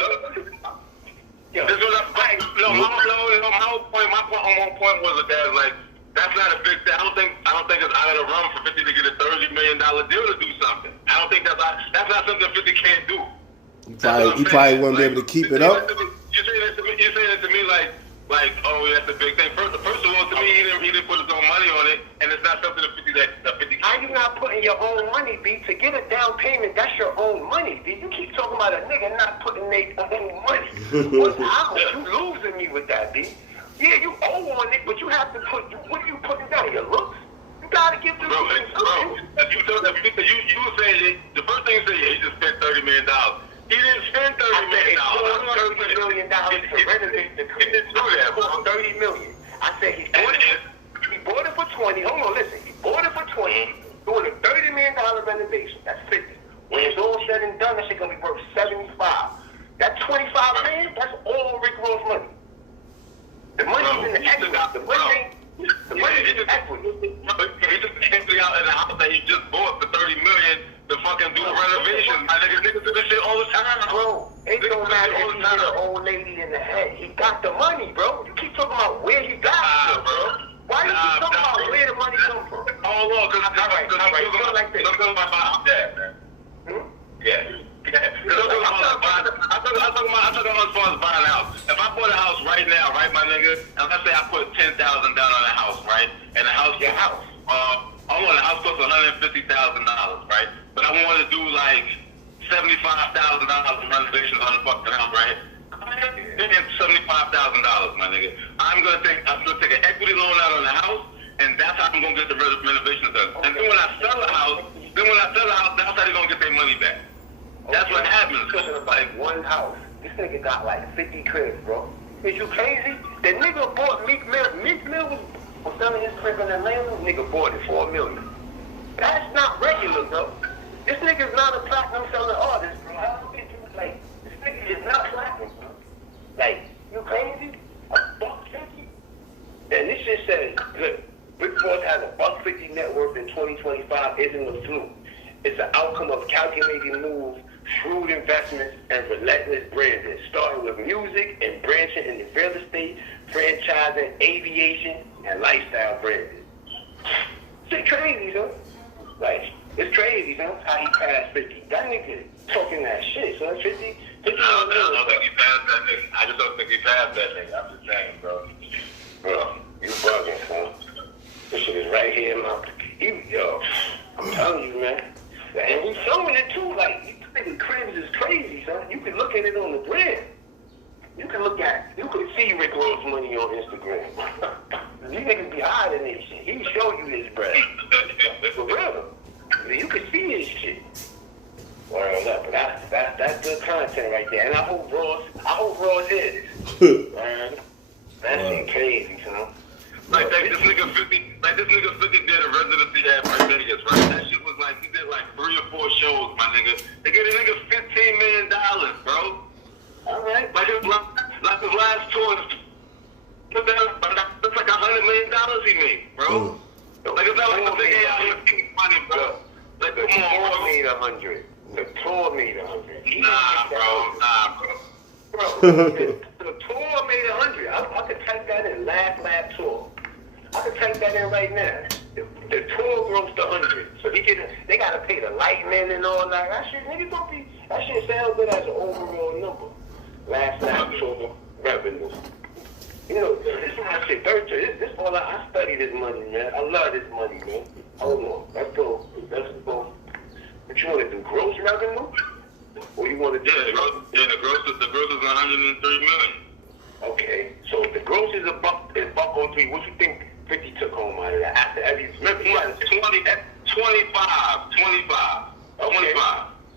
Yo, this was my point was that like that's not a big thing. I don't think it's out of the realm for 50 to get a $30 million deal to do something. I don't think that's not something 50 can't do. He probably wouldn't be able to keep it up. You're saying it to me like, oh, yeah, that's a big thing. First of all, to me, he didn't put his own money on it, and it's not something that 50 How you not putting your own money, B? To get a down payment, that's your own money, B. You keep talking about a nigga not putting their own money. How? You losing me with that, B. Yeah, you owe on it, but you have to put, what are you putting down? Your looks? You gotta give them something. You were saying, the first thing you said, he just spent $30 million. He didn't spend $30 million. $30 million to renovate the crib. He didn't do that. $30 million. I said he bought it for 20. Hold on, listen. He bought it for 20, doing a $30 million renovation. That's 50. When it's all said and done, that shit gonna be worth 75. That 25 million, that's all Rick Ross money. The money's in the equity. The money's in the equity. He just empty out in the house that he just bought for $30 million. To fucking do the renovations. My niggas do this shit all the time. Bro, it don't matter if he hit an old lady in the head. He got the money, bro. You keep talking about where he got it, bro. Why you keep talking about where the money come from? Hold on, because I'm talking about that, man. Yeah. I'm talking about as far as buying a house. If I bought a house right now, right, my nigga, and let's say I put $10,000 down on a house, right? And the house, I want a house cost $150,000, right? But I want to do like $75,000 in renovations on the fucking house, right? I $75,000, my nigga. I'm gonna take an equity loan out on the house, and that's how I'm gonna get the renovations done. And then when I sell the house, that's how they're gonna get their money back. That's what happens. Talking about one house. This nigga got like 50 cribs, bro. Is you crazy? The nigga bought Meek Mill. Meek Mill was selling his crib in Atlanta. Nigga bought it for $1 million. That's not regular, bro. This nigga's not a platinum selling artist, bro. I don't think like this nigga is not platinum, bro. Like, you crazy? $1.50? And this shit says, look, Rick Ross has a $1.50 net worth in 2025 isn't a fluke. It's an outcome of calculated moves, shrewd investments, and relentless branding, starting with music and branching into real estate, franchising, aviation, and lifestyle branding. Shit crazy, son. Like, it's crazy, son, how he passed 50. That nigga talking that shit, son. 50? I don't think he passed that nigga. I just don't think he passed that nigga. I'm just saying, bro. Bro, you bugging, son. This shit is right here in my... Yo, I'm telling you, man. And he's showing it, too. Like, you think cribs is crazy, son. You can look at it on the brand. You can see Rick Ross money on Instagram. These niggas be hiding this shit. He show you his bread. For real. You can see his shit. Well, look, but that's good content right there. And I hope Ross is. Man, that shit crazy, son. Like this nigga 50 did a residency at Vegas, right? That shit was like, he did like 3 or 4 shows, my nigga. They gave a nigga $15 million, bro. All right. Like his last tour, that's like $100 million he made, bro. Like it's not like the nigga out here making money, bro. Like the tour made 100. The tour made 100. Nah, bro. Bro, the tour made 100. I could type that in. Laugh tour. I could type that in right now. The tour grossed 100. So they gotta pay the lightning and all that. That shit sounds good as an overall number. Last tour revenue. You know, this is my shit. This all I study this money, man. I love this money, man. Hold on. Let's go. What you want to do? Gross revenue? Or you want to do? The gross is 103 million. Okay, so if the gross is $103, what you think 50 took home out of that? After every, remember, he got 25.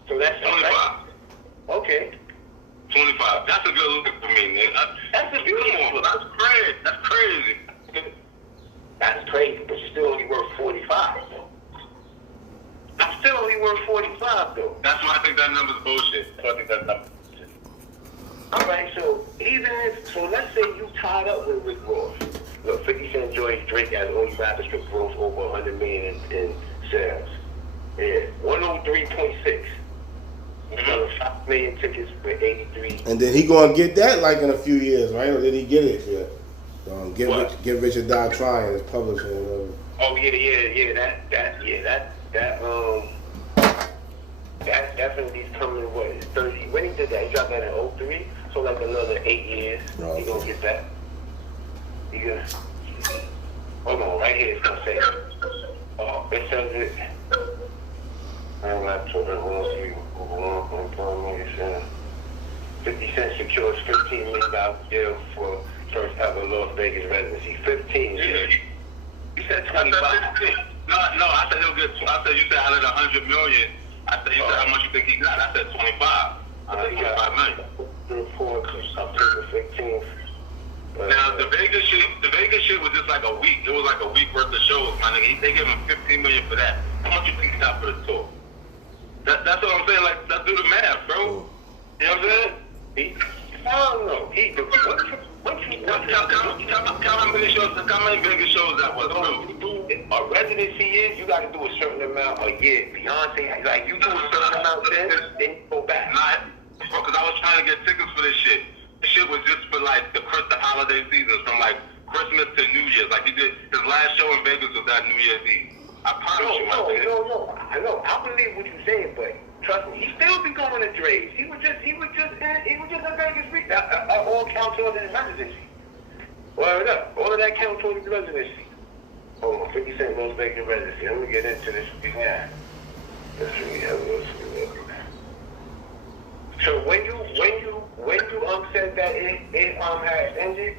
So that's 25. Okay. 25. That's a good look for me, nigga. That's a beautiful one. That's crazy. That's crazy, but you're still only worth 45, though. I'm still only worth 45, though. That's why I think that number's bullshit. I think that number's bullshit. All right, so let's say you tied up with Rick Ross. Look, 50 Cent joins Drake as only rapper to gross over 100 million in sales. Yeah, 103.6. Selling 5 million tickets for 83. And then he gonna get that like in a few years, right? Or did he get it yet? Get Rich or Die Trying is publishing or whatever. Oh yeah. That definitely coming. What is 30? When he did that, he dropped that in 03. So like another 8 years, he gonna get that. He gonna. Hold on, right here it's gonna say. Oh, it says it. I'm not sure. 50 Cent secures $15 million deal for first ever Las Vegas residency. 15. Yeah. You said 25. No, I said he'll get. I said you said out of the 100 million. I said you said how much you think he got. I said 25. I said 25 million. Report October 15th. Now the Vegas shit was just like a week. It was like a week worth of shows, my nigga. They gave him $15 million for that. How much you think he got for the tour? That's what I'm saying. Like, let's do the math, bro. You know what I'm saying? I don't know. How many Vegas shows that was, bro? A residency is you got to do a certain amount a year. Beyonce, like you do a certain amount then you go back. Nah, bro, because I was trying to get tickets for this shit. This shit was just for like the holiday season, from like Christmas to New Year's. Like he did his last show in Vegas was that New Year's Eve. I promise you, my nigga. No. I know. I believe what you're saying, but trust me, he still be going to Dre's. He was just in Vegas week. All counts towards his residency. Word up. All of that counts towards his residency. Hold on, 50 Cent Las Vegas residency. I'm gonna get into this now. Let's really have a little. So when you said that it had ended?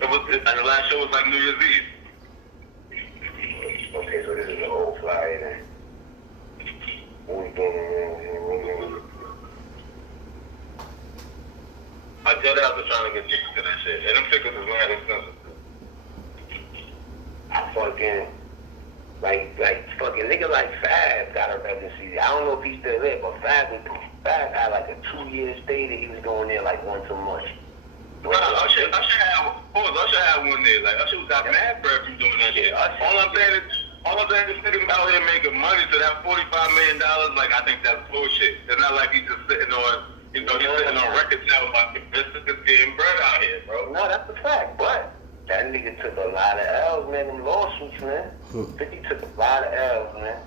And the last show was like New Year's Eve. Okay, so this is an old flyer then. What we doing? I tell that I was trying to get tickets to that shit. And them tickets is mad expensive. I fucking, like fucking nigga like Fab got a residency. I don't know if he's still there, but Fab had like a 2-year stay that he was going there like once a month. Bro, I should have one there. Like, I should have got mad bread from doing that shit. All I'm saying is sitting out here making money, so that $45 million, like, I think that's bullshit. It's not like he's just sitting on, he's sitting on record sales like this is getting bread out here, bro. No, that's a fact, but that nigga took a lot of L's, man, them lawsuits, man. 50 took a lot of L's, man.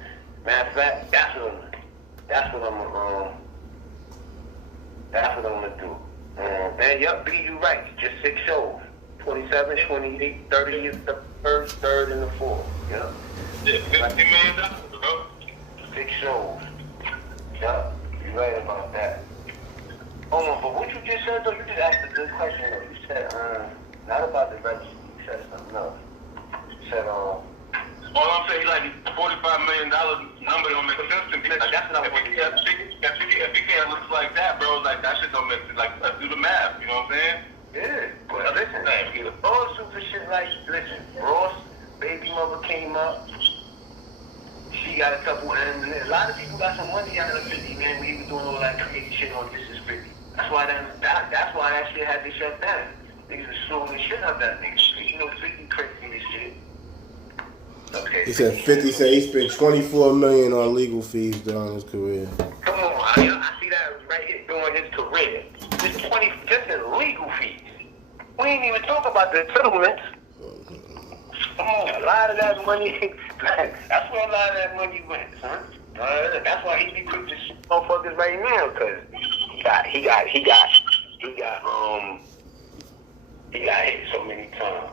Matter of fact, that's what I'm gonna do. Man, yup, B, you right. Just 6 shows. 27, 28, 30 is the first, 3rd, and the 4th. Yup. Yeah, $50 million, bro. 6 shows. Yup, you right about that. Hold on, but what you just said, though, you just asked a good question, though. You said, not about the registry. You said something else. You said, all I'm saying is like $45 million number don't make sense to me. Like, that's not what if he can't look like that, bro. Like, that shit don't make sense. Like, let's do the math. You know what I'm saying? yeah, but listen, lawsuits and shit like, listen, Ross, baby mother came up. She got a couple M's. A lot of people got some money out of 50, man, when he was doing all that crazy shit on This Is 50. That's why that shit had to shut down. Niggas was suing the shit out of that nigga. You know, 50 crazy this shit. Okay. He said 50 said he spent $24 million on legal fees during his career. Come on, I see that right here during his career. Just in legal fees. We ain't even talk about the settlements. Come on, a lot of that money, that's where a lot of that money went, son. That's why he be quick to shoot motherfuckers right now, cause he got hit so many times.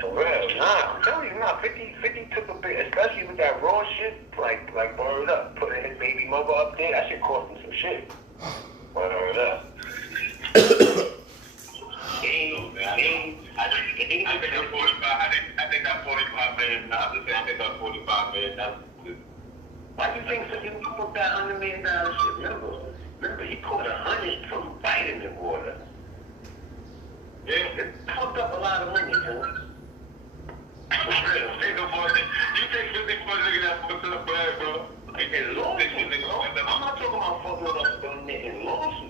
For real, nah, I'm telling you, 50 took a bit, especially with that raw shit, like word up, putting his baby mother up there, that shit cost him some shit. Word up. I think that 45 million. I think that 45 million. Why do you think so? You put that $100 million shit? Remember, he caught 100 from vitamin water. Yeah, it fucked up a lot of money, man. You take 50 for a nigga that puts in the bag, bro. I'm not talking about fucking up the nigga in lawsuit.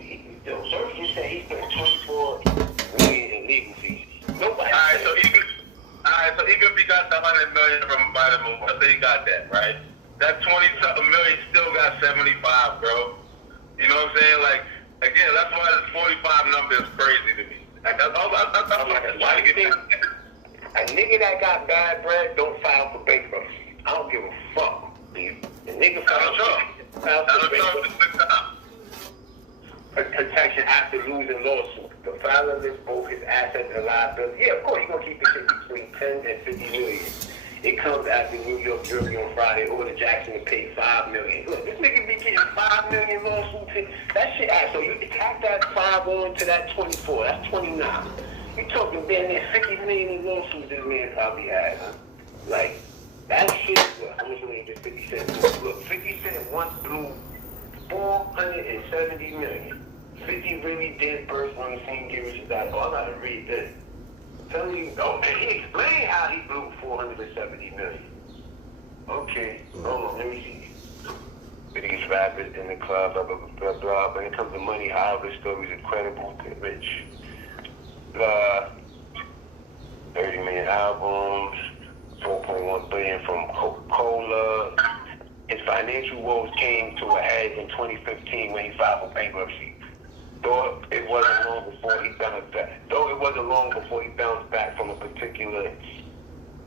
Surgeon said he spent $24 million in legal fees. Nobody. Alright, so even if he got the $100 million from vitamin, let's say he got that, right? That 20-something million still got 75, bro. You know what I'm saying? Like, again, that's why this 45 number is crazy to me. Like, that's all. Why you think a nigga that got bad bread don't file for bankruptcy? I don't give a fuck. The nigga filed for bankruptcy. Protection after losing lawsuit. The filer lists both his assets and liability. Yeah, of course, you're going to keep the shit between 10 and 50 million. It comes after New York jury on Friday ordered Jackson to pay $5 million. Look, this nigga be getting $5 million lawsuits. That shit, so you tack that 5 on to that 24. That's 29. You talking damn near 50 million in lawsuits this man probably had, huh? Like, that shit, how much money did 50 Cent? Look, 50 Cent once blew $470 million. 50 really did burst on the same gear as that. Oh, I gotta read this. Tell you, and he explained how he blew $470 million. Okay, hold on, let me see. Biggest rappers in the club, blah, blah, blah, blah, blah. When it comes to money, however, stories are credible to rich. 30 million albums, 4.1 billion from Coca-Cola. His financial woes came to a head in 2015 when he filed for bankruptcy. Though it wasn't long before he bounced back from a particular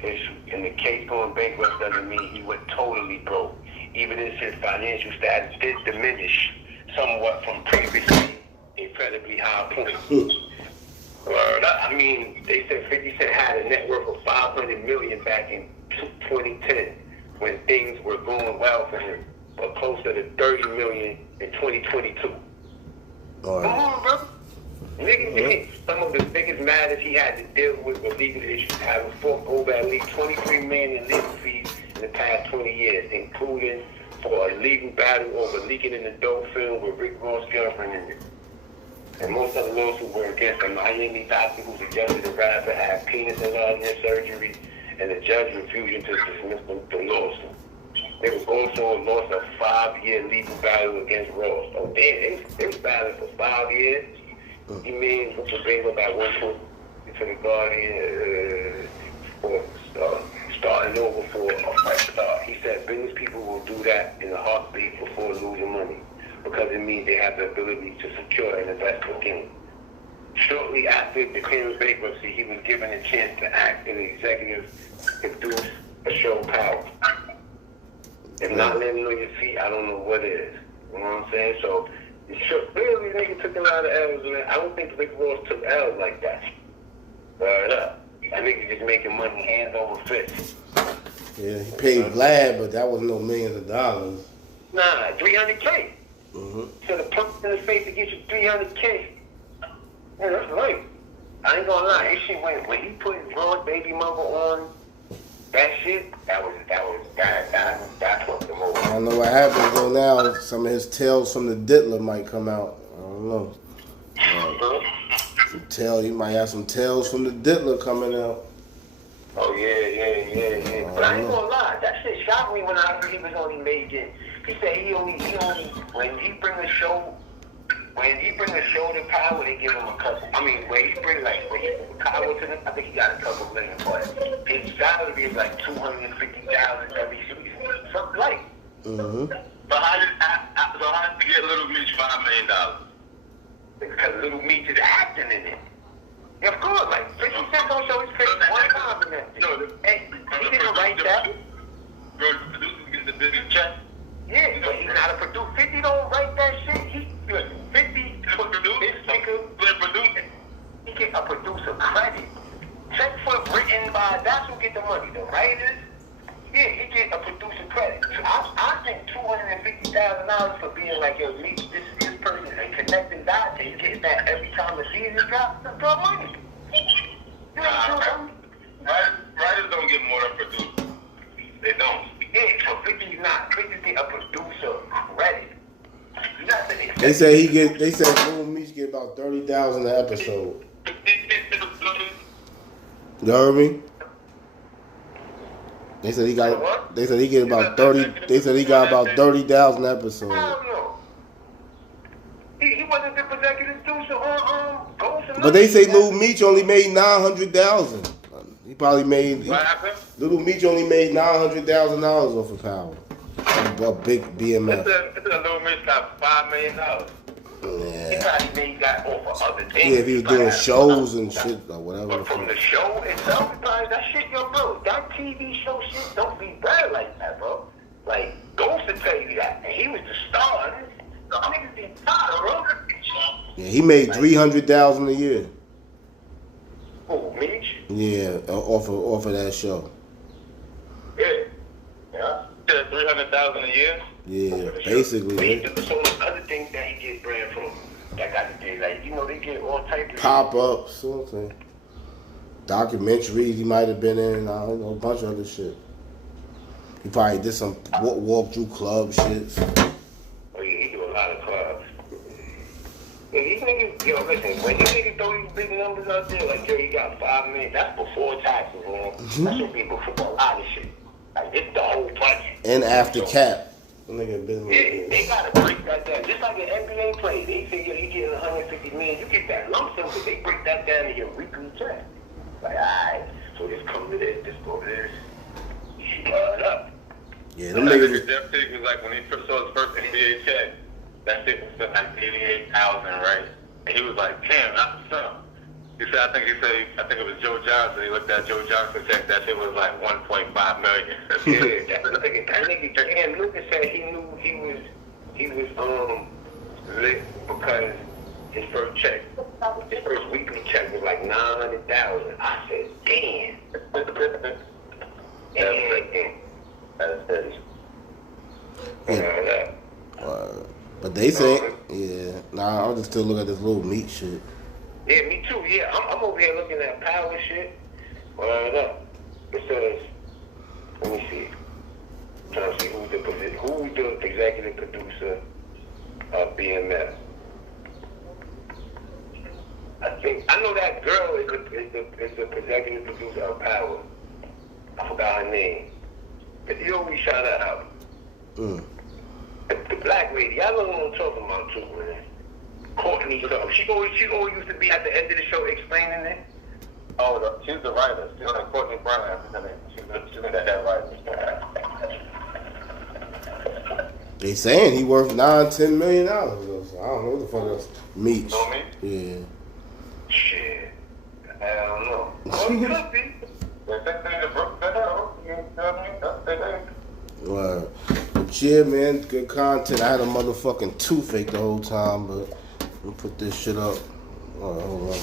issue. In the case, going bankrupt doesn't mean he went totally broke. Even as his financial status did diminish somewhat from previously incredibly high points. I mean, they said 50 Cent had a net worth of $500 million back in 2010 when things were going well for him, but closer to $30 million in 2022. All Come right. on, bro. Niggas, some of the biggest matters he had to deal with were legal issues, having fought over at least 23 million in legal fees in the past 20 years, including for a legal battle over leaking an adult film with Rick Ross' girlfriend in it. And most of the lawsuits were against a Miami doctor who suggested the rapper had penis enlargement surgery, and the judge refused to dismiss the lawsuit. There was also a loss of 5-year legal battle against Ross. Oh, damn, they was battling for 5 years. He means which was available at one point to the Guardian for starting over for a fresh start. He said business people will do that in a heartbeat before losing money because it means they have the ability to secure and invest again. Shortly after declaring bankruptcy, he was given a chance to act in executive produce a show Power. If not landing on your feet, I don't know what it is. You know what I'm saying? So, clearly, nigga took a lot of L's, man. I don't think Rick Ross took L's like that. Word up. That nigga just making money hands over fist. Yeah, he paid Vlad, but that was no millions of dollars. Nah, $300K. Mm-hmm. So the pump in the face to get you $300K. Yeah, that's right. I ain't gonna lie. This shit when he put Ross baby mother on that shit, that's what the most. I don't know what happens though now. Some of his tales from the diddler might come out. I don't know. He might have some tales from the diddler coming out. Oh yeah. But I ain't gonna lie, that shit shocked me when I heard he was only making. He said he only when he bring a show to Power, they give him a couple. I mean, when he bring Power to them, I think he got a couple million, but his salary is like $250,000 every season, something like. Mm-hmm. But how did you get Little Meech $5 million? Because Little Meech is acting in it. Yeah, of course, like 50 Cent don't show his face one time in that. Hey, he didn't write that. Bro, the producers get the business check. Yeah, but he's not a producer. 50 don't write that shit. 50 he get a producer credit. Check for written by, that's who get the money. The writers, yeah, he get a producer credit. So I think $250,000 for being like, yo, meet this person and connecting dots and getting that every time the season drops. That's good money. Writers don't get more than producers. They don't. Yeah, so 50's not. 50's get a producer credit. They said Little Meech get about 30,000 an episode. You heard me? They said he get about 30. They said he got about 30,000 episodes. Hell no. He wasn't the executive producer on Ghost and But they say Little Meech only made 900,000. He probably made. What happened? Little Meech only made $900,000 off of Power. A big BMF. It's a Little Meech got $5 million. Yeah. He probably made that off of other things. Yeah, if he was doing shows and shit or whatever. But from the show itself, that shit, yo, bro, that TV show shit don't be bad like that, bro. Like, Ghost will tell you that. And he was the star. The niggas be tired, bro. Yeah, he made $300,000 a year. Oh, Meech? Yeah, off of that show. Yeah. Yeah. $300,000 a year. Yeah, basically. So the other things that he gets brand from, that got to do, like, you know, they get all types of Pop ups, something. Documentaries he might have been in. I don't know, a bunch of other shit. He probably did some walk through club shit. Oh, yeah, he do a lot of clubs. And these niggas, yo, listen, when these niggas throw these big numbers out there, like, yo, he got $5 million, that's before taxes, man. That should be before a lot of shit. Like, it's the whole budget. And after cap. Nigga been Yeah, they gotta break that down. Just like an NBA player, they say, yo, you get $150 million, you get that lump sum, but they break that down in your weekly check. Like, alright, so this come to this go to this. You should it up. Yeah, them niggas. Jeff Teague was like, when he first saw his first NBA check, that shit was like 88,000, right? And he was like, damn, not the sum. He said, I think it was Joe Johnson. He looked at Joe Johnson's check. That shit was like 1.5 million. Yeah, that nigga, damn, Lucas said he knew he was lit because his first weekly check was like 900,000. I said, damn. That's Yeah. But they say Yeah. Nah, I'll just still look at this little meat shit. Yeah, me too. Yeah, I'm over here looking at power shit. Up. It says, let me see. I'm trying to see who's the executive producer of BMF. I know that girl is the executive producer of Power. I forgot her name. But you always shout her out. The black lady, y'all know what I'm talking about too, man. Courtney, she always used to be at the end of the show explaining it. Oh, she's the writer. She's like Courtney Brown. She's in that head writer. They saying he worth $9-10 million. So I don't know what the fuck else. Meat. Know me? Yeah. Shit. I don't know. Oh, it could be. Right. But yeah, man, good content. I had a motherfucking toothache the whole time, but I'm gonna put this shit up. All right, hold on.